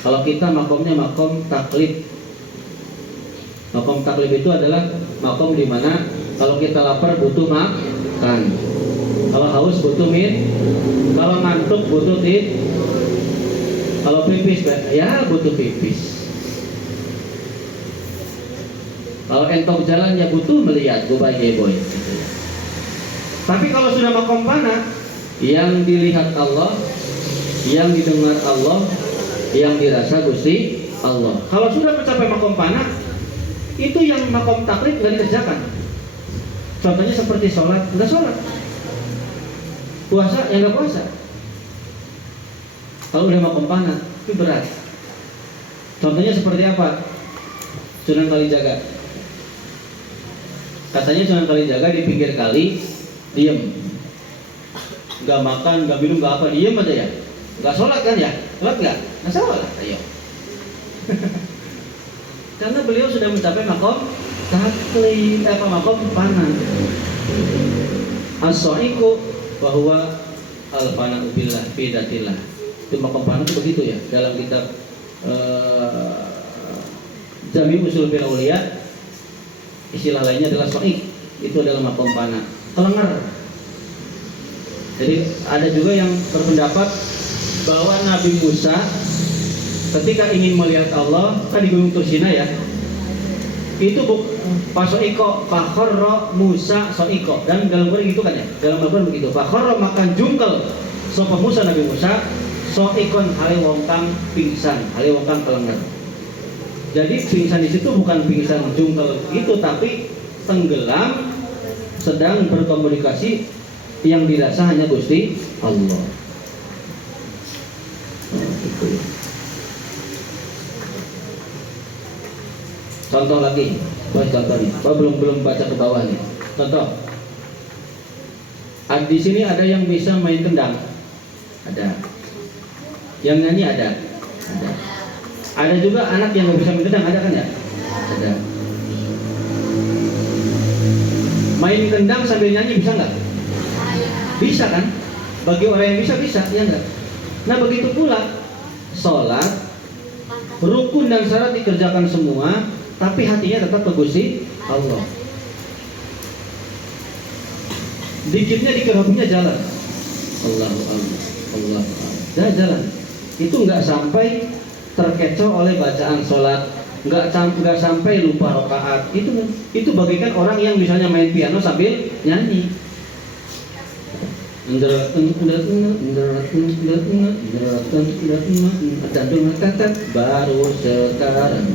Kalau kita makomnya makom taklid. Makom taklid itu adalah makom di mana kalau kita lapar butuh makan, kalau haus butuh minum, kalau ngantuk butuh tidur, kalau pipis ya butuh pipis, kalau entok jalan ya butuh melihat boy. Tapi kalau sudah makom pana, yang dilihat Allah, yang didengar Allah, yang dirasa Gusti Allah. Kalau sudah mencapai makom pana, itu yang makom taklid nggak dikerjakan. Contohnya seperti sholat, nggak sholat, puasa, ya nggak puasa. Kalau udah makom pana, itu berat. Contohnya seperti apa? Sunan Kalijaga. Katanya Sunan Kalijaga di pinggir kali, diem, nggak makan, nggak minum, nggak apa, diem aja ya. Nggak sholat kan ya? Sholat nggak? Nggak sholat, ayo. Karena beliau sudah mencapai makom taklid, makom pana. As-so'iku bahwa al-fana ubillah bidatillah. Itu makom pana itu begitu ya. Dalam kitab Jami Usul Fil Auliya, istilah lainnya adalah so'ik. Itu adalah makom pana, kelengar. Jadi ada juga yang berpendapat bahwa Nabi Musa ketika ingin melihat Allah kan di Gunung Tursina ya, itu pasoiko fakharra Musa soiko, dan dalam Quran gitu kan ya, dalam Al-Quran begitu, fakharra makan jungkel sapa Musa Nabi Musa soikon hale wong kang pingsan, hale wong kang kelengar. Jadi pingsan di situ bukan pingsan jungkel itu, tapi tenggelam sedang berkomunikasi yang dirasa hanya Gusti Allah. Contoh lagi, contoh nih. Belum baca ke bawah nih. Contoh. Di sini ada yang bisa main kendang, ada. Yang nyanyi ada. Ada juga anak yang nggak bisa main kendang, ada kan ya? Ada. Main kendang sambil nyanyi bisa nggak? Bisa kan? Bagi orang yang bisa, ya enggak? Nah begitu pula sholat, rukun dan syarat dikerjakan semua, tapi hatinya tetap ke Gusti Allah. Dikirnya hobinya jalan, Allahu Akbar, Allahu Akbar, jalan. Itu nggak sampai terkecoh oleh bacaan sholat, nggak sampai lupa rakaat. Itu bagaikan orang yang misalnya main piano sambil nyanyi. Baru sekarang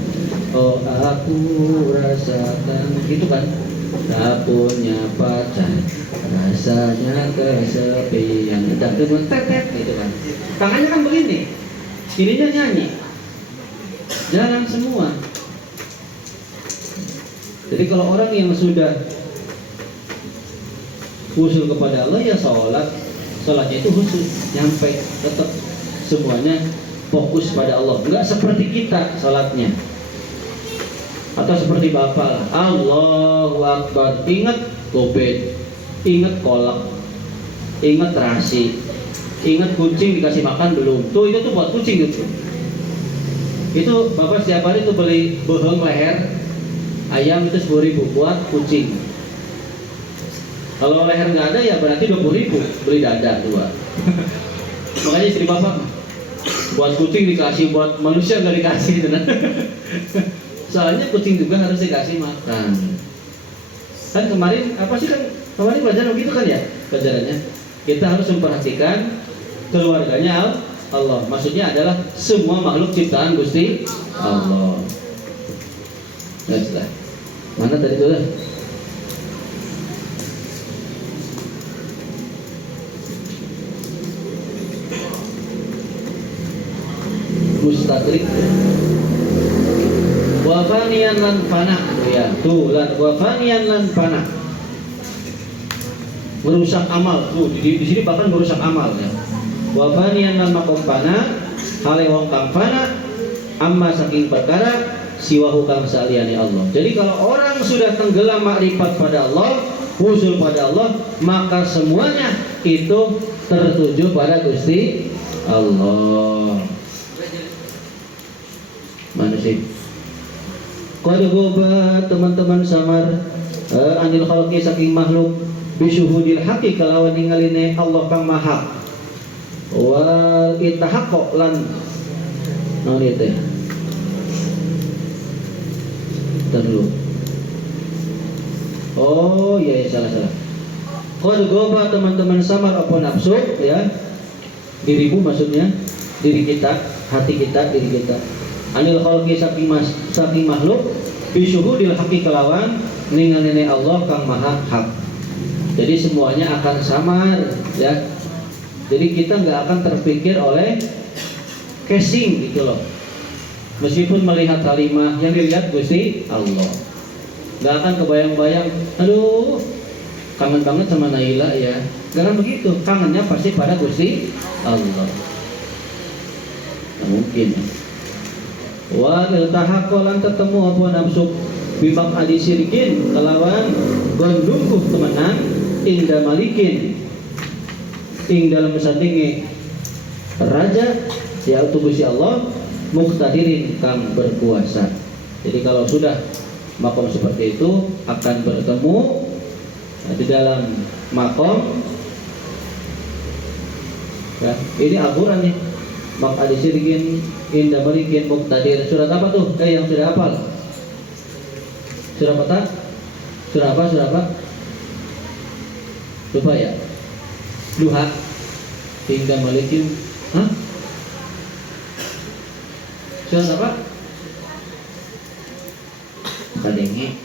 oh aku rasakan, gitu kan? Tak punya pacar, rasanya kesepian, jantung tetet, gitu kan? Tangannya kan begini, ininya nyanyi, jalan semua. Jadi kalau orang yang sudah khusus kepada Allah, ya sholatnya itu khusus, nyampe, tetap semuanya fokus pada Allah. Enggak seperti kita sholatnya, atau seperti bapak, Allahu Akbar, ingat gobet, ingat kolak, ingat terasi, ingat kucing dikasih makan belum? Tuh itu tuh buat kucing gitu. Itu bapak setiap hari tuh beli bohong leher ayam itu 10.000 buat kucing. Kalau leher nggak ada ya berarti 20.000 beli dada 2. Makanya istri bapak buat kucing dikasih, buat manusia nggak dikasih gitu. Soalnya kucing juga harus dikasih makan. Kan kemarin apa sih, kan kemarin pelajaran begitu kan ya pelajarannya. Kita harus memperhatikan keluarganya Allah. Maksudnya adalah semua makhluk ciptaan Gusti Allah. Baiklah. Mana tadi itu? Mustaqrik. Wafanian lan fana, ya. Tuh, lan wafanian lan fana. Merusak amal. Tuh, di sini bahkan merusak amal ya. Wafanian lan makom fana, hale wong kang fana, amma saking perkara siwahu kang saliyane Allah. Jadi kalau orang sudah tenggelam makrifat pada Allah, usul pada Allah, maka semuanya itu tertuju pada Gusti Allah. Mana sih? Qad goba teman-teman samar anil khalqi saking makhluk bisyuhudil haqi kalawan ningaline Allah kang maha wal itahaqqo lan naon ieu teh dulu. Oh iya salah. Qad goba teman-teman samar apa nafsu ya, dirimu maksudnya diri kita, hati kita, diri kita. Anil khalqi saking makhluk bisyuhudil haqi kelawan ningaline Allah kang maha hak. Jadi semuanya akan samar ya. Jadi kita nggak akan terpikir oleh casing gitu loh. Meskipun melihat kalimah yang dilihat Gusti Allah, nggak akan kebayang-bayang, aduh kangen banget sama Naila ya. Nggak akan begitu, kangennya pasti pada Gusti Allah. Nggak mungkin. Wa iltahaqqa tetemu apa nafsu bimak adi syirikin kelawan gondungkuh temenan inda malikin ing dalam sandinge raja ya Gusti Allah muqtadirin kang berkuasa. Jadi kalau sudah makom seperti itu akan bertemu di dalam makom ya, ini Al-Quran nih. Mak adi syirikin inda malikin muqtadir. Surat apa tuh? Yang sudah hafal? Surah apa? Surah apa? Lupa ya? Duha. Hingga malikin. Hah? Surah apa? Kadengi.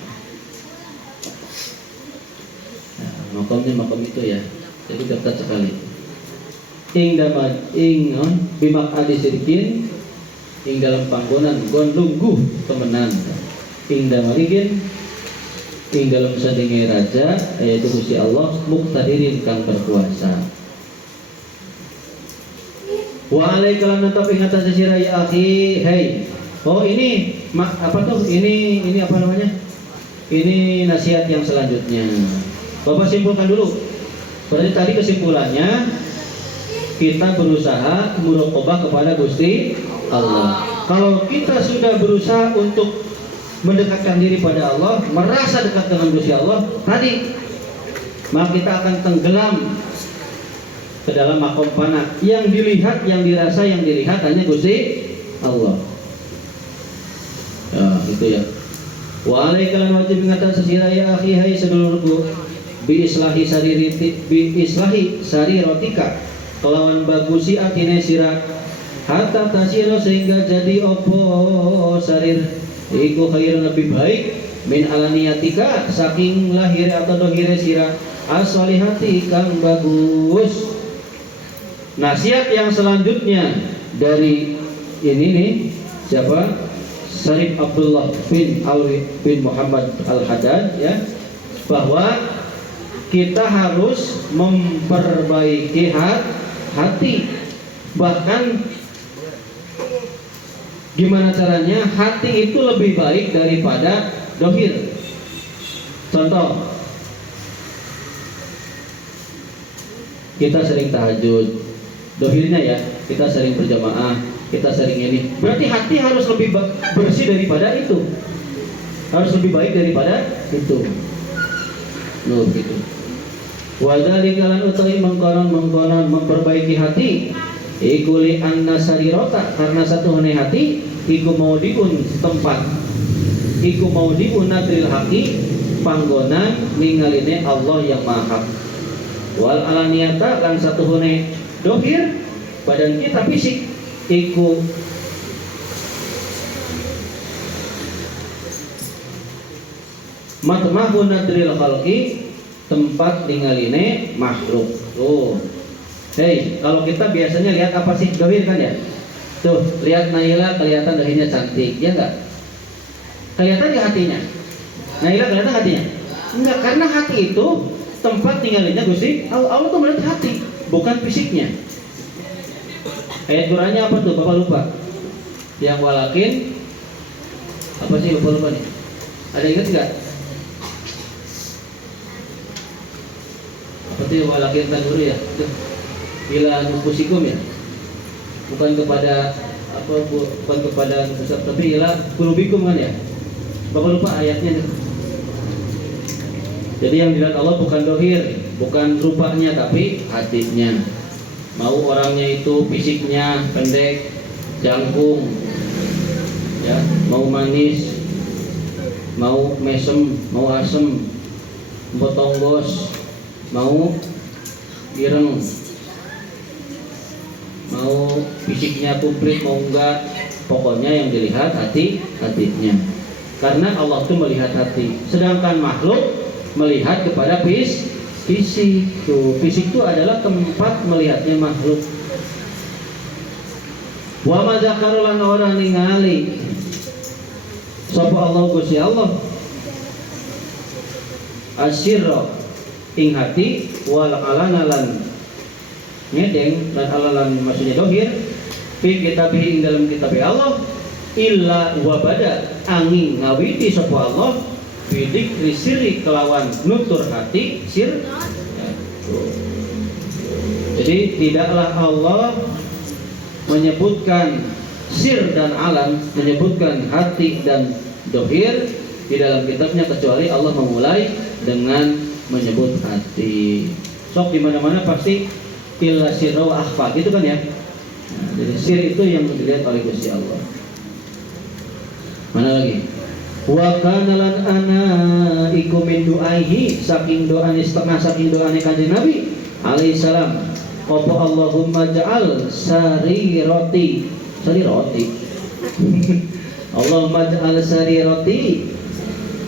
Nah, makom itu ya. Jadi dekat sekali. Ing bimak adi sirikin ing dalam panggonan gondungguh temenan ing damalikin ing dalam sandinge raja yaitu Gusti Allah muqtadirin kang berkuasa. Wa alaika lan tetap ing atas sira ya akhi. Hei. Oh ini apa tuh? Ini apa namanya? Ini nasihat yang selanjutnya. Bapak simpulkan dulu. Berarti tadi kesimpulannya kita berusaha muraqabah kepada Gusti Allah. Kalau kita sudah berusaha untuk mendekatkan diri pada Allah, merasa dekat dengan Gusti Allah tadi, maka kita akan tenggelam ke dalam makom fana. Yang dilihat, yang dirasa, yang dilihat hanya Gusti Allah. Ya, itu ya. Wa alaikalan wajib ingatan sesira ya akhi hai sedulurku bi islahi sarirotika kelawan bagusi atine sira hatta tasiro sehingga jadi opo sarir iku khair lebih baik min alaniyatika saking lahir atau dohire sira as-solihati kang bagus. Nasihat yang selanjutnya dari ini nih siapa? Syarif Abdullah bin Muhammad Al-Haddad ya, bahwa kita harus memperbaiki hati. Bahkan gimana caranya hati itu lebih baik daripada dohir. Contoh, kita sering tahajud, dohirnya ya kita sering berjamaah, kita sering ini, berarti hati harus lebih bersih daripada itu, harus lebih baik daripada itu. Nuh gitu. Wadhalika lan utawi mengkonon memperbaiki hati iku li anna sarirota karena satu hati iku maudiun tempat iku maudiun nadril haqi panggonan ningaline Allah yang maha. wal alaniyata lan satuhune dohir badan kita fisik iku matmahu nadril khalqi tempat tinggaline makhluk. Tuh. Hei, kalau kita biasanya lihat apa sih dohir kan ya? Tuh, lihat Naila kelihatan dohirnya cantik, ya enggak? Kelihatan di hatinya. Naila kelihatan hatinya? Enggak, karena hati itu tempat tinggalinnya Gusti Allah tuh melihat hati, bukan fisiknya. Ayat Qur'annya apa tuh? Bapak lupa. Yang walakin apa sih lupa nih? Ada ingat enggak? Apa tuh walakin tanuru ya? Tuh. Bila nufusikum ya. Bukan kepada apa bukan kepada nufusab tapi ila qulubikum kan ya. Bapak lupa ayatnya. Jadi yang dilihat Allah bukan dohir, bukan rupanya tapi hatinya. Mau orangnya itu fisiknya pendek, jangkung, ya, mau manis, mau mesem, mau asem, mau tonggos, mau ireng, mau fisiknya kumplit, mau enggak, pokoknya yang dilihat hatinya. Karena Allah itu melihat hati, sedangkan makhluk melihat kepada fisik. Fisik itu adalah tempat melihatnya makhluk. Wa ma zakarulan ora ningali sapa Allah Gusti Allah asyirra ing hati wal alanalan nyedeng dan alalan maksudnya dohir fi kitabih ing dalam kitab Allah illa wa bada angin ngawiti sapa Allah bidik risiri kelawan nutur hati sir. Jadi tidaklah Allah menyebutkan sir dan alam, menyebutkan hati dan dohir di dalam kitabnya kecuali Allah memulai dengan menyebut hati. Sok di mana-mana pasti illa sirra wa akhfa gitu kan ya. Nah, jadi sir itu yang dilihat oleh Gusti Allah. Mana lagi? Wa kana lan ana iku min du'aihi saking doane setengah saking doane Kanjeng Nabi alaihi salam apa Allahumma ja'al sarirati Allahumma ja'al sarirati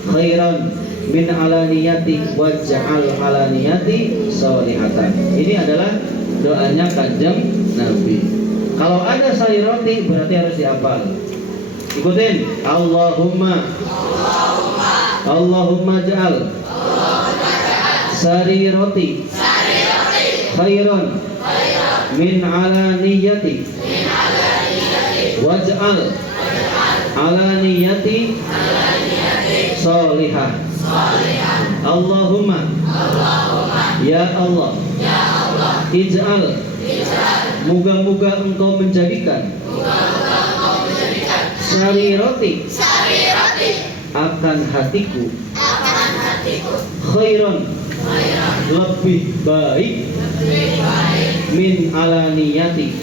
khairan min alaniyati waj'al alaniyati salihatan. Ini adalah doanya Kanjeng Nabi. Kalau ada sarirati berarti harus dihafal. Ikutin. Allahumma ja'al sarirati khairan min alaniyati waj'al alaniyati salihah. Allahumma ya Allah ij'al moga-moga engkau menjadikan sarirati akan hatiku khairan lebih baik min alaniyati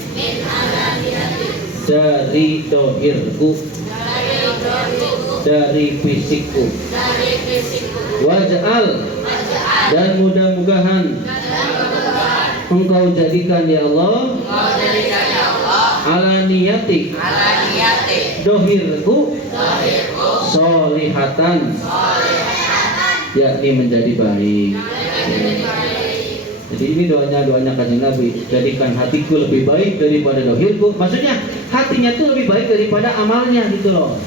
dari dohirku, dari fisikku, waj'al dan mudah-mudahan engkau jadikan ya Allah alaniyati dohirku solihatan yakni menjadi baik. Jadi ini doanya Kanjeng Nabi, jadikan hatiku lebih baik daripada dohirku. Maksudnya hatinya itu lebih baik daripada amalnya gitu loh.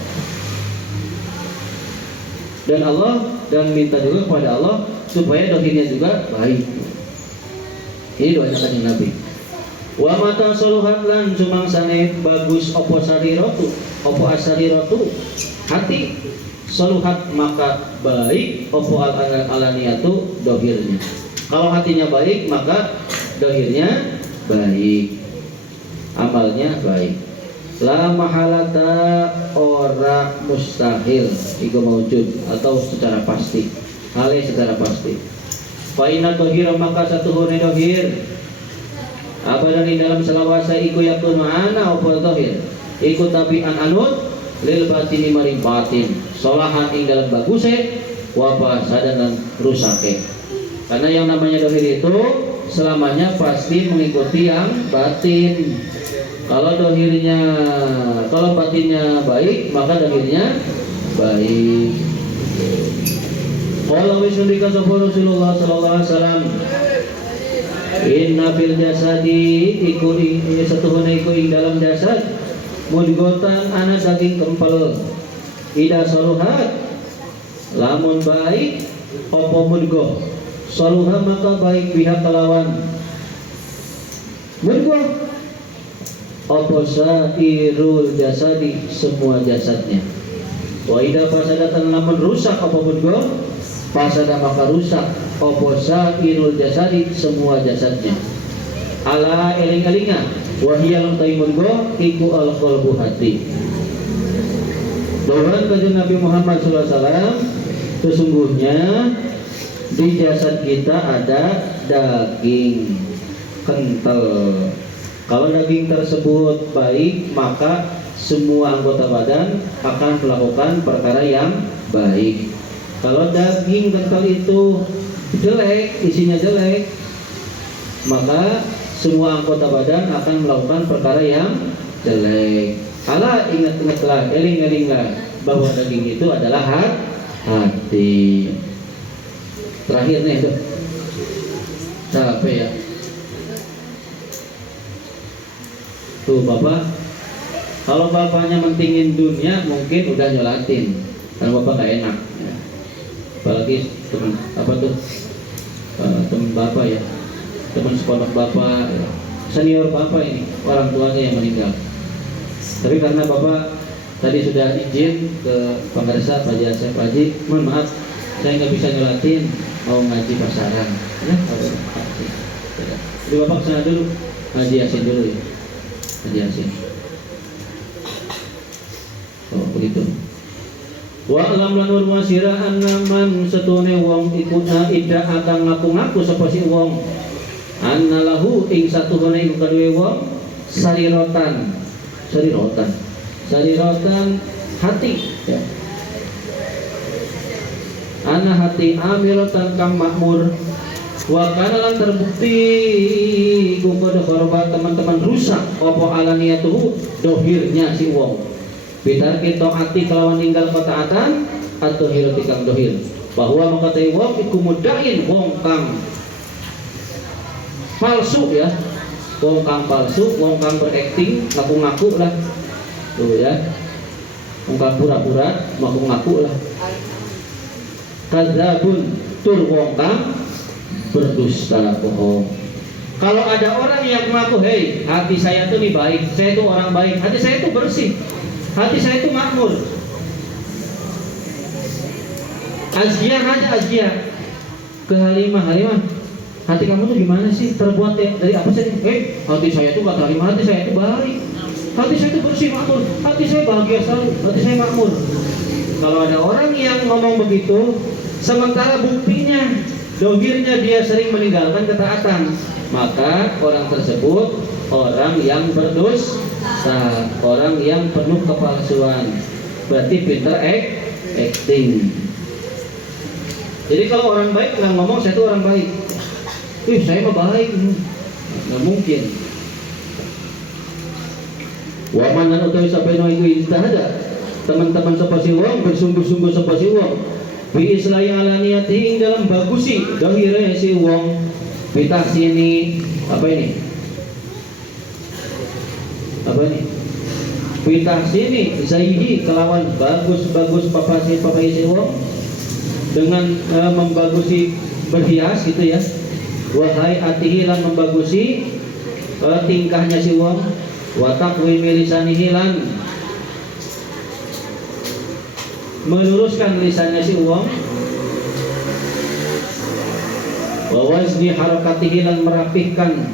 Dan minta juga kepada Allah supaya dohirnya juga baik. Ini doanya Kanjeng Nabi. Wa mata soluhan lan sumangsane bagus opo sariratu, opo asariratu hati soluhat maka baik opo alaniyatu dohirnya. Kalau hatinya baik maka dohirnya baik, amalnya baik. La mahalata ora mustahil iku maujud atau secara pasti, hale secara pasti. Fa inna dohira maka satu hune dohir abadan di dalam selawasa iku yakunu ana apa dohir iku tabi'an anut lil batini maring batin solahan ing dalam baguse wa fasadan lan rusake. Karena yang namanya dohir itu selamanya pasti mengikuti yang batin. Kalau batinnya baik, maka dohirnya baik. Qala wisnubika sapa Rasulullah sallallahu alaihi wasallam, inna fil jasadi iku satuhuna iku ing dalam jasad mudghatan ana daging kempel. Ida saluhat lamun baik apa mudghah, saluha maka baik pihak kelawan mudghah apa sairul jasadi semua jasadnya. Wa ida fasadatan lamun rusak apa mudghah, fasada maka rusak apa sairul jasadi semua jasadnya. Ala eling-elinga wahiyal taimudghah iku al qalbu hati. Dohan kajian Nabi Muhammad SAW, sesungguhnya di jasad kita ada daging kental. Kalau daging tersebut baik, maka semua anggota badan akan melakukan perkara yang baik. Kalau daging kental itu jelek, isinya jelek, maka semua anggota badan akan melakukan perkara yang jelek. Ala ingat-ingatlah, eling-elinglah bahwa daging itu adalah hati. Terakhir nih itu capek ya. Tuh bapak, kalau bapaknya mentingin dunia mungkin udah nyolatin, karena bapak gak enak ya. Apalagi teman apa tuh teman bapak ya, teman sekolah bapak ya. Senior bapak ini, orang tuanya yang meninggal. Tapi karena bapak tadi sudah izin ke Pangaresa Pak Haji Asep, Pak Haji, mohon maaf saya nggak bisa nyolatin, mau ngaji pasaran ya. Jadi bapak kesana dulu, Haji Yasin dulu ya, Haji Yasin. Oh begitu. Wa alam lanur wasira annaman setune wong iku ida akan ngaku-ngaku sapa si wong annalahu ing satuhune iku kaduwe wong sarirotan hati ya. Ana hati amiratan kang makmur wa kana lan terbukti kepada korban teman-teman rusak apa alaniyatuhu dohirnya si wong bitar kita hati kelawan ninggal ketaatan atau hirati kang dohir bahwa mengkatai wong iku mudain wong kang palsu ya, wong kang palsu, wong kang berakting, ngaku-ngaku lah, tuh ya, wong kang pura-pura, ngaku-ngaku lah. Kadzabun tur wong kang berdusta bohong. Kalau ada orang yang mengaku, hei, hati saya tuh nih baik, saya tuh orang baik, hati saya tuh bersih, hati saya tuh makmur. Azkiyah aja azkiyah ke Halimah. Hati kamu tuh gimana sih? Terbuat dari apa sih? Hati saya tuh kata Halimah, hati saya tuh baik, hati saya tuh bersih, makmur, hati saya bahagia selalu, hati saya makmur. Kalau ada orang yang ngomong begitu, sementara buktinya dohirnya dia sering meninggalkan ketaatan, maka orang tersebut orang yang berdosa, orang yang penuh kepalsuan, berarti pinter acting. Jadi kalau orang baik nggak ngomong saya tuh orang baik, saya mah baik, nggak mungkin. Wamanan utawi sampai no iku ijtihada, teman-teman sapa si wong bersungguh-sungguh sapa si wong bi islahi alaniyati dalam bagusi dohire si wong pitah sini apa ini pitah sini zaihi kelawan bagus papasi si wong dengan membagusi berhias gitu ya, wahai atihi lan membagusi tingkahnya si wong, watak wilisanihi lan meluruskan lisannya si wong, wawazni harakatihi lan merapihkan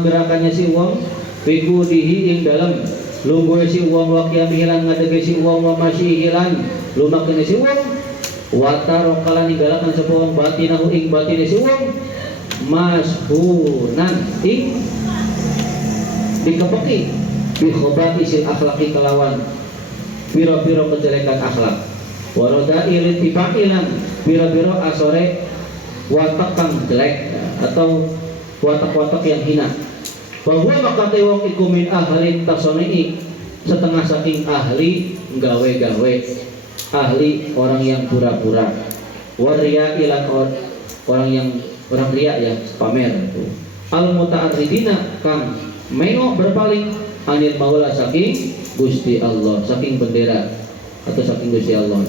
gerakannya si wong, fikudihi ing dalam lungguhe si wong, wakiamihi lan ngadege si wong, wa masyihi lan lumakne si wong, watarokalan ninggalakan sapa wong batinahu ing batine si wong, mashunan ing dikepeki bi khobati sil akhlaqi kelawan piro-piro kejelekan akhlak, waroda ilit tipakilan piro-piro asore watak kang jelek atau watak-watak yang hina. Bahwa maka tewong iku min ahli tasoni'i, setengah saking ahli gawe-gawe, ahli orang yang pura-pura, waria ilan orang ria ya, pamer. Al muta'arridina kang mengok berpaling anil maula saking Gusti Allah, saking bendera atau saking Gusti Allah.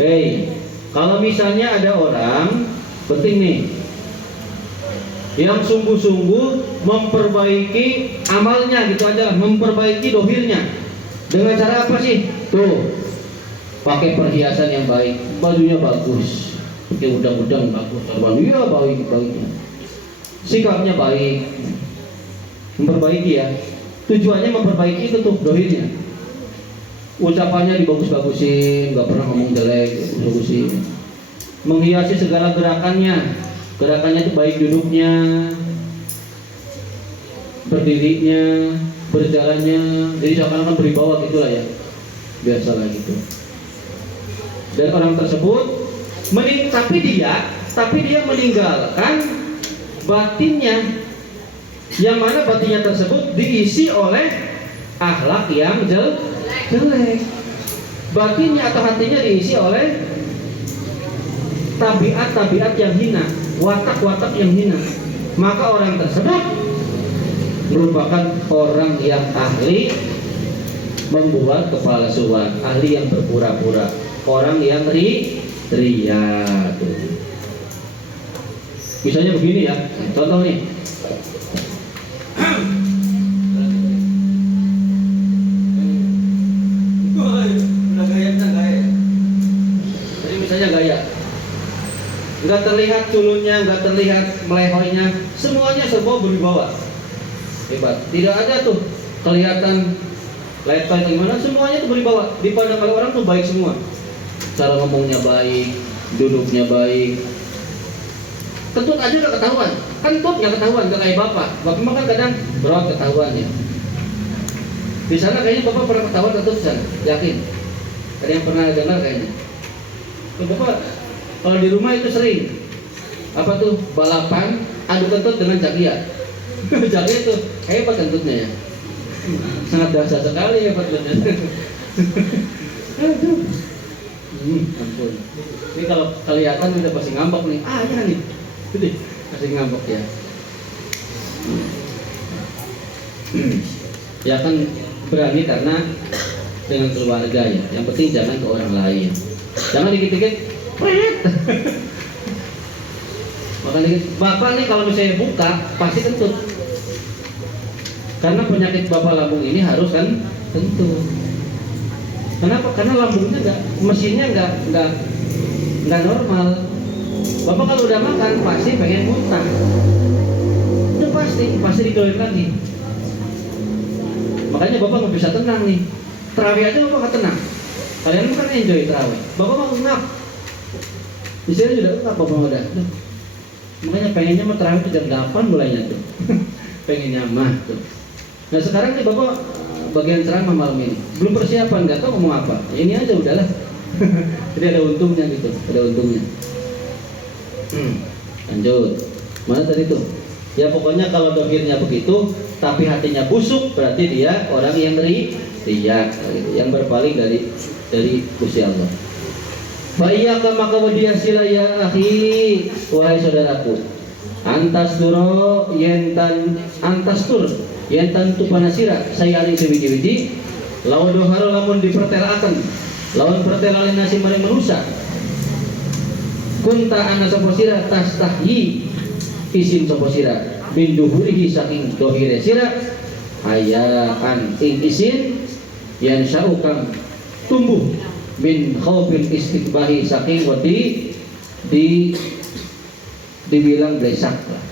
Hei, kalau misalnya ada orang penting nih yang sungguh-sungguh memperbaiki amalnya, gitu aja lah, memperbaiki dohirnya. Dengan cara apa sih? Tuh, pakai perhiasan yang baik, bajunya bagus, pakai udang-udang bagus, iya baik-baiknya, sikapnya baik, memperbaiki ya. Tujuannya memperbaiki itu tuh dohirnya. Ucapannya dibagus-bagusin, nggak pernah ngomong jelek, bagusin. Menghiasi segala gerakannya itu baik duduknya, berdirinya, berjalannya, jadi seakan-akan beribawa gitulah ya, biasalah gitu. Dan orang tersebut tapi dia meninggalkan batinnya, yang mana batinnya tersebut diisi oleh akhlak yang jelek. Batinnya atau hatinya diisi oleh tabiat-tabiat yang hina, watak-watak yang hina. Maka orang tersebut merupakan orang yang ahli membuat kepalsuan, ahli yang berpura-pura, orang yang ria. Misalnya begini ya, contoh nih. Jadi misalnya gaya, nggak terlihat culunnya, nggak terlihat melehoinya, semuanya serba berwibawa, hebat. Tidak ada tuh kelihatan letoy gimana, semuanya tuh berwibawa. Dipandang oleh orang tuh baik semua, cara ngomongnya baik, duduknya baik. Kentut aja nggak ketahuan, kentut nggak ketahuan, nggak kayak bapak mah kan kadang berat ketahuan ya. Di sana kayaknya bapak pernah ketahuan kentut sana, yakin? Ada yang pernah dengar kayaknya? Bapak kalau di rumah itu sering apa tuh balapan adu kentut dengan jakia. Jakia itu hebat kentutnya ya, sangat dahsyat sekali hebat kentutnya. Ampun. Ini kalau kelihatan udah pasti ngambek nih. Ya nih, pasti ngambek ya. Ya kan berani karena dengan keluarga ya. Yang penting jangan ke orang lain. Jangan dikit-dikit makanya bapak nih kalau misalnya buka pasti kentut, karena penyakit bapak lambung ini harus kan kentut. Kenapa? Karena lambungnya mesinnya nggak normal. Bapak kalau udah makan pasti pengen muntah, itu pasti dikeluarin lagi. Makanya bapak nggak bisa tenang nih. Terawih aja bapak nggak tenang. Kalian kan enjoy terawih, bapak mau ngap. Di sini juga ngap bapak udah. Makanya pengennya mau terawih jam 8 mulainya tuh. Pengennya mah tuh. Nah sekarang nih bapak bagian ceramah malam ini belum persiapan, nggak tahu ngomong apa. Ini aja udahlah. Jadi ada untungnya gitu, ada untungnya. Lanjut. Mana tadi tuh? Ya pokoknya kalau dohirnya begitu, tapi hatinya busuk, berarti dia orang yang riya, yang berpaling dari Gusti Allah. Fa'iyyaka maka wadiasila ya akhi, wahai saudaraku. Antastur yentan tu panasira saya aling sewiji-wiji lawan doharo lamun dipertelakan lawan pertelalin nasi maring manusia kunta ana sapa sira tastahyi isin sapa sira bin duhurihi saking dohire sira ayaan ing isin yang sya'ukang tumbuh min khaufil istiqbahi saking wedi dibilang blesak lah.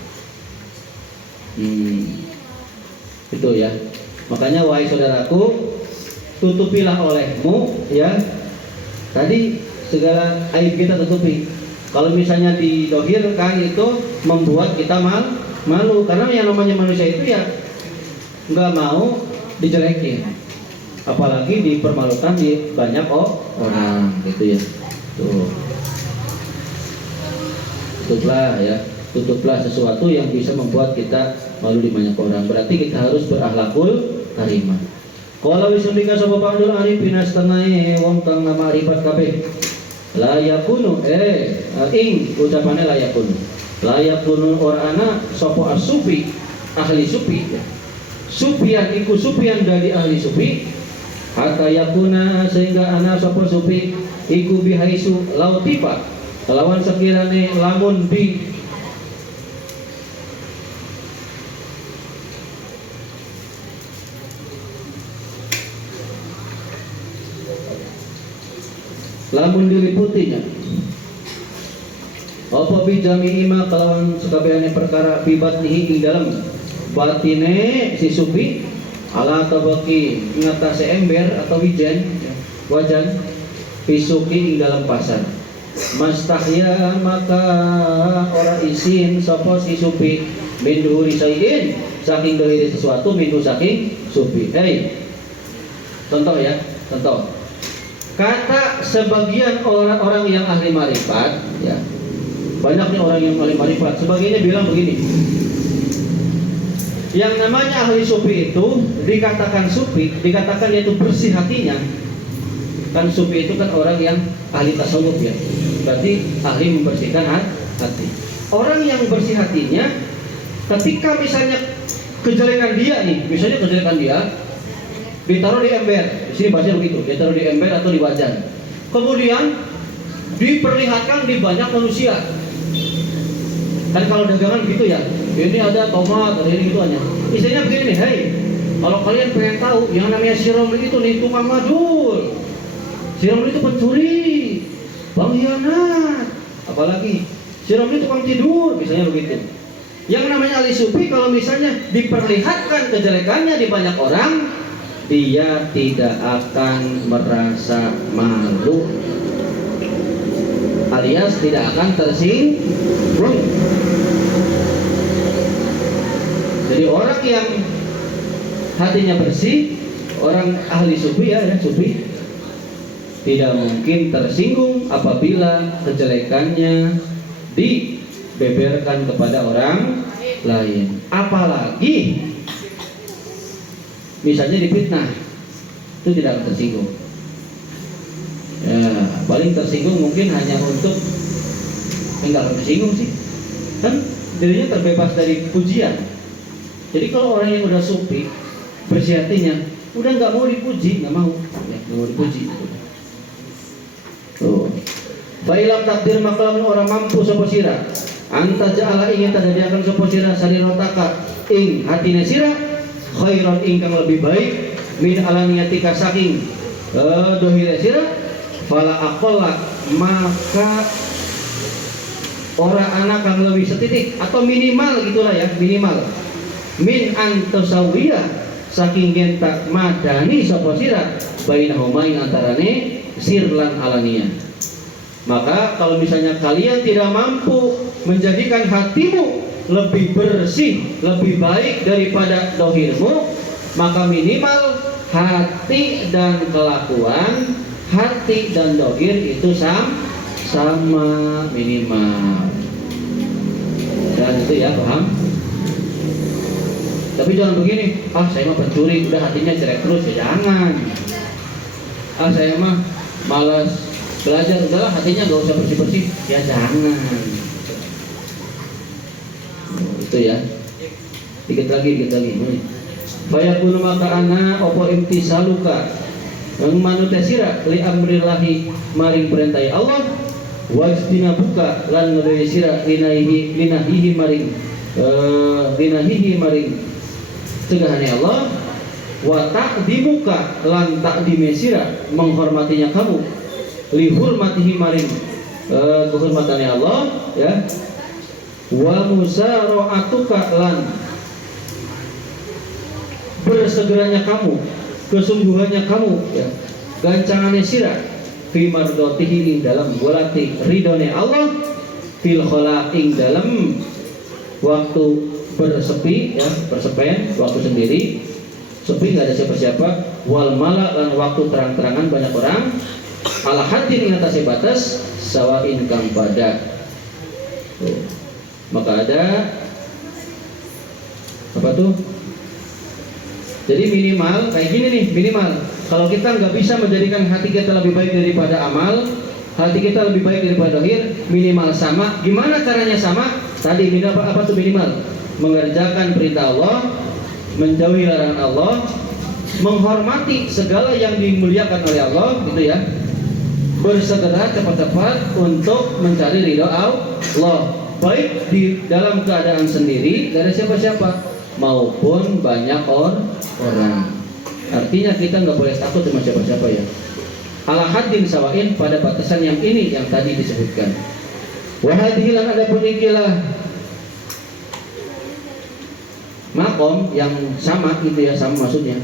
Itu ya. Makanya wahai saudaraku, tutupilah olehmu ya. Tadi segala aib kita tutupi. Kalau misalnya didohirkan itu membuat kita malu, karena yang namanya manusia itu ya nggak mau dijelekin, apalagi dipermalukan di banyak orang gitu ya. Tuh. tutuplah sesuatu yang bisa membuat kita malu di banyak orang. Berarti kita harus berakhlakul karimah. Kalau wisundika sapa pandul arifin astanai wong kang nama arifat kabeh la yakunu ing ucapane la yakunu orana sapa asufi ahli sufi sufian iku sufian dari ahli sufi hatta yakuna sehingga ana sapa sufi iku bihaisu lautifa lawan sekirane lamun bi lamun diliputinya apa bijami ima kelawan sekabehane perkara bibatnihi ing dalam batine si sufi ala tabaki ngatasi ember atau wajan pisuki ing dalam pasar mastahya maka ora isin sapa si sufi min duhuri sayin saking dohiri sesuatu minhu saking sufi. Contoh kata sebagian orang-orang yang ahli marifat ya, banyaknya orang yang ahli marifat sebagiannya bilang begini, yang namanya ahli sufi itu dikatakan yaitu bersih hatinya. Kan sufi itu kan orang yang ahli tasawuf ya, berarti ahli membersihkan hati. Orang yang bersih hatinya ketika misalnya kejelekan dia ditaruh di ember, di sini baca begitu, ditaruh di ember atau di wajan, kemudian diperlihatkan di banyak manusia. Kan kalau dagangan gitu ya, ini ada tomat, ada ini gitu aja. Isinya begini nih, kalau kalian pengen tahu yang namanya si Romli itu nih tukang madul, si Romli itu pencuri, pengkhianat, apalagi si Romli tukang tidur, misalnya begitu. Yang namanya ahli sufi kalau misalnya diperlihatkan kejelekannya di banyak orang, dia tidak akan merasa malu alias tidak akan tersinggung. Jadi orang yang hatinya bersih, orang ahli sufi sufi tidak mungkin tersinggung apabila kejelekannya dibeberkan kepada orang lain, apalagi misalnya difitnah, itu tidak akan tersinggung. Ya, paling tersinggung mungkin hanya untuk enggak akan tersinggung sih, kan dirinya terbebas dari pujian. Jadi kalau orang yang udah sufi, bersih hatinya, udah nggak mau dipuji, nggak mau dipuji. Tuh, Failam takdir makalam orang mampu sopo sira, anta ja'ala ingin tadadiakan sopo sira sarirotaka ing hatine sira khairan ingkang lebih baik min alaniyatika saking dohire sira fala aqalla maka ora anak kang lebih setitik atau minimal gitulah ya, minimal min antasawiya saking gentak madani sapa sira bainahuma ing antarane sir lan alaniyah. Maka kalau misalnya kalian tidak mampu menjadikan hatimu lebih bersih, lebih baik daripada dohirmu, maka minimal hati dan kelakuan, hati dan dohir itu sama minimal. Dan itu ya, paham? Tapi jangan begini, saya mah pencuri, udah hatinya jelek terus, ya jangan. Saya mah malas belajar, udahlah hatinya gak usah bersih-bersih, ya jangan. Itu ya, dikit lagi. Fayakunu maka ana opo imtisaluka manute sira li amrillahi maring perintah Allah wajtina buka lan ngedewe sira linahihi maring cegahane Allah wa ta'dimuka lan ta'dime sira menghormatinya kamu li hurmatihi maring kehormatannya Allah ya wa musara'atuka lan bersegeranya kamu, kesungguhannya kamu ya, gancangannya sirah fi mardotihi dalam bolati ridone Allah fil khalaqing dalam waktu bersepi ya, bersepen waktu sendiri sepi nggak ada siapa-siapa wal mala dan waktu terang-terangan banyak orang ala hadin yang atas batas sawain kang pada Maka ada apa tuh? Jadi minimal kayak gini nih, minimal. Kalau kita nggak bisa menjadikan hati kita lebih baik daripada amal, hati kita lebih baik daripada dohir, minimal sama. Gimana caranya sama? Tadi minimal apa tuh minimal? Mengerjakan perintah Allah, menjauhi larangan Allah, menghormati segala yang dimuliakan oleh Allah, gitu ya. Bersegera cepat-cepat untuk mencari ridho Allah, baik di dalam keadaan sendiri dari siapa-siapa maupun banyak orang. Artinya kita nggak boleh takut sama siapa-siapa ya. Ala haddin sawain, pada batasan yang ini yang tadi disebutkan. Wahadihilan adapun ikilah makom yang sama gitu ya, sama maksudnya.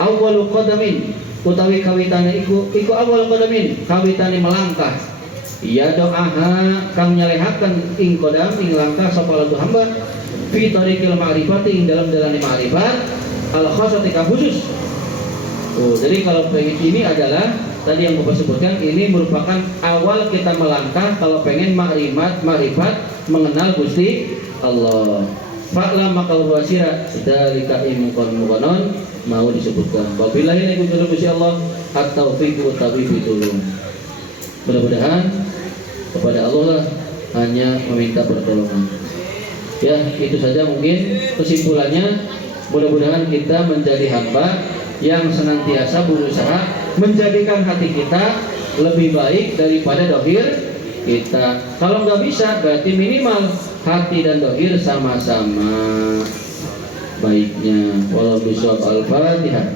Awwalu qadamin utawi kawitane iku awal qadamin, kawitane melangkah. Ya doaha kang nyalehaken ing qadam ing langkah sapa lagu hamba fi tariqil ma'rifati ing dalam dalane ma'rifat al khassati ka khusus. Oh, jadi kalau pengen ini adalah tadi yang Bapak sebutkan, ini merupakan awal kita melangkah kalau pengen ma'rifat mengenal Gusti Allah. Fa'lam maka wasira dzalika imqon muqanon mau disebutkan. Wabillahi taufiq Gusti Allah at-taufiq wa tawfiq tulung. Mudah-mudahan kepada Allah lah hanya meminta pertolongan. Ya, itu saja mungkin kesimpulannya. Mudah-mudahan kita menjadi hamba yang senantiasa berusaha menjadikan hati kita lebih baik daripada dohir kita. Kalau nggak bisa, berarti minimal hati dan dohir sama-sama baiknya. Walau bisawab al-Fatihah.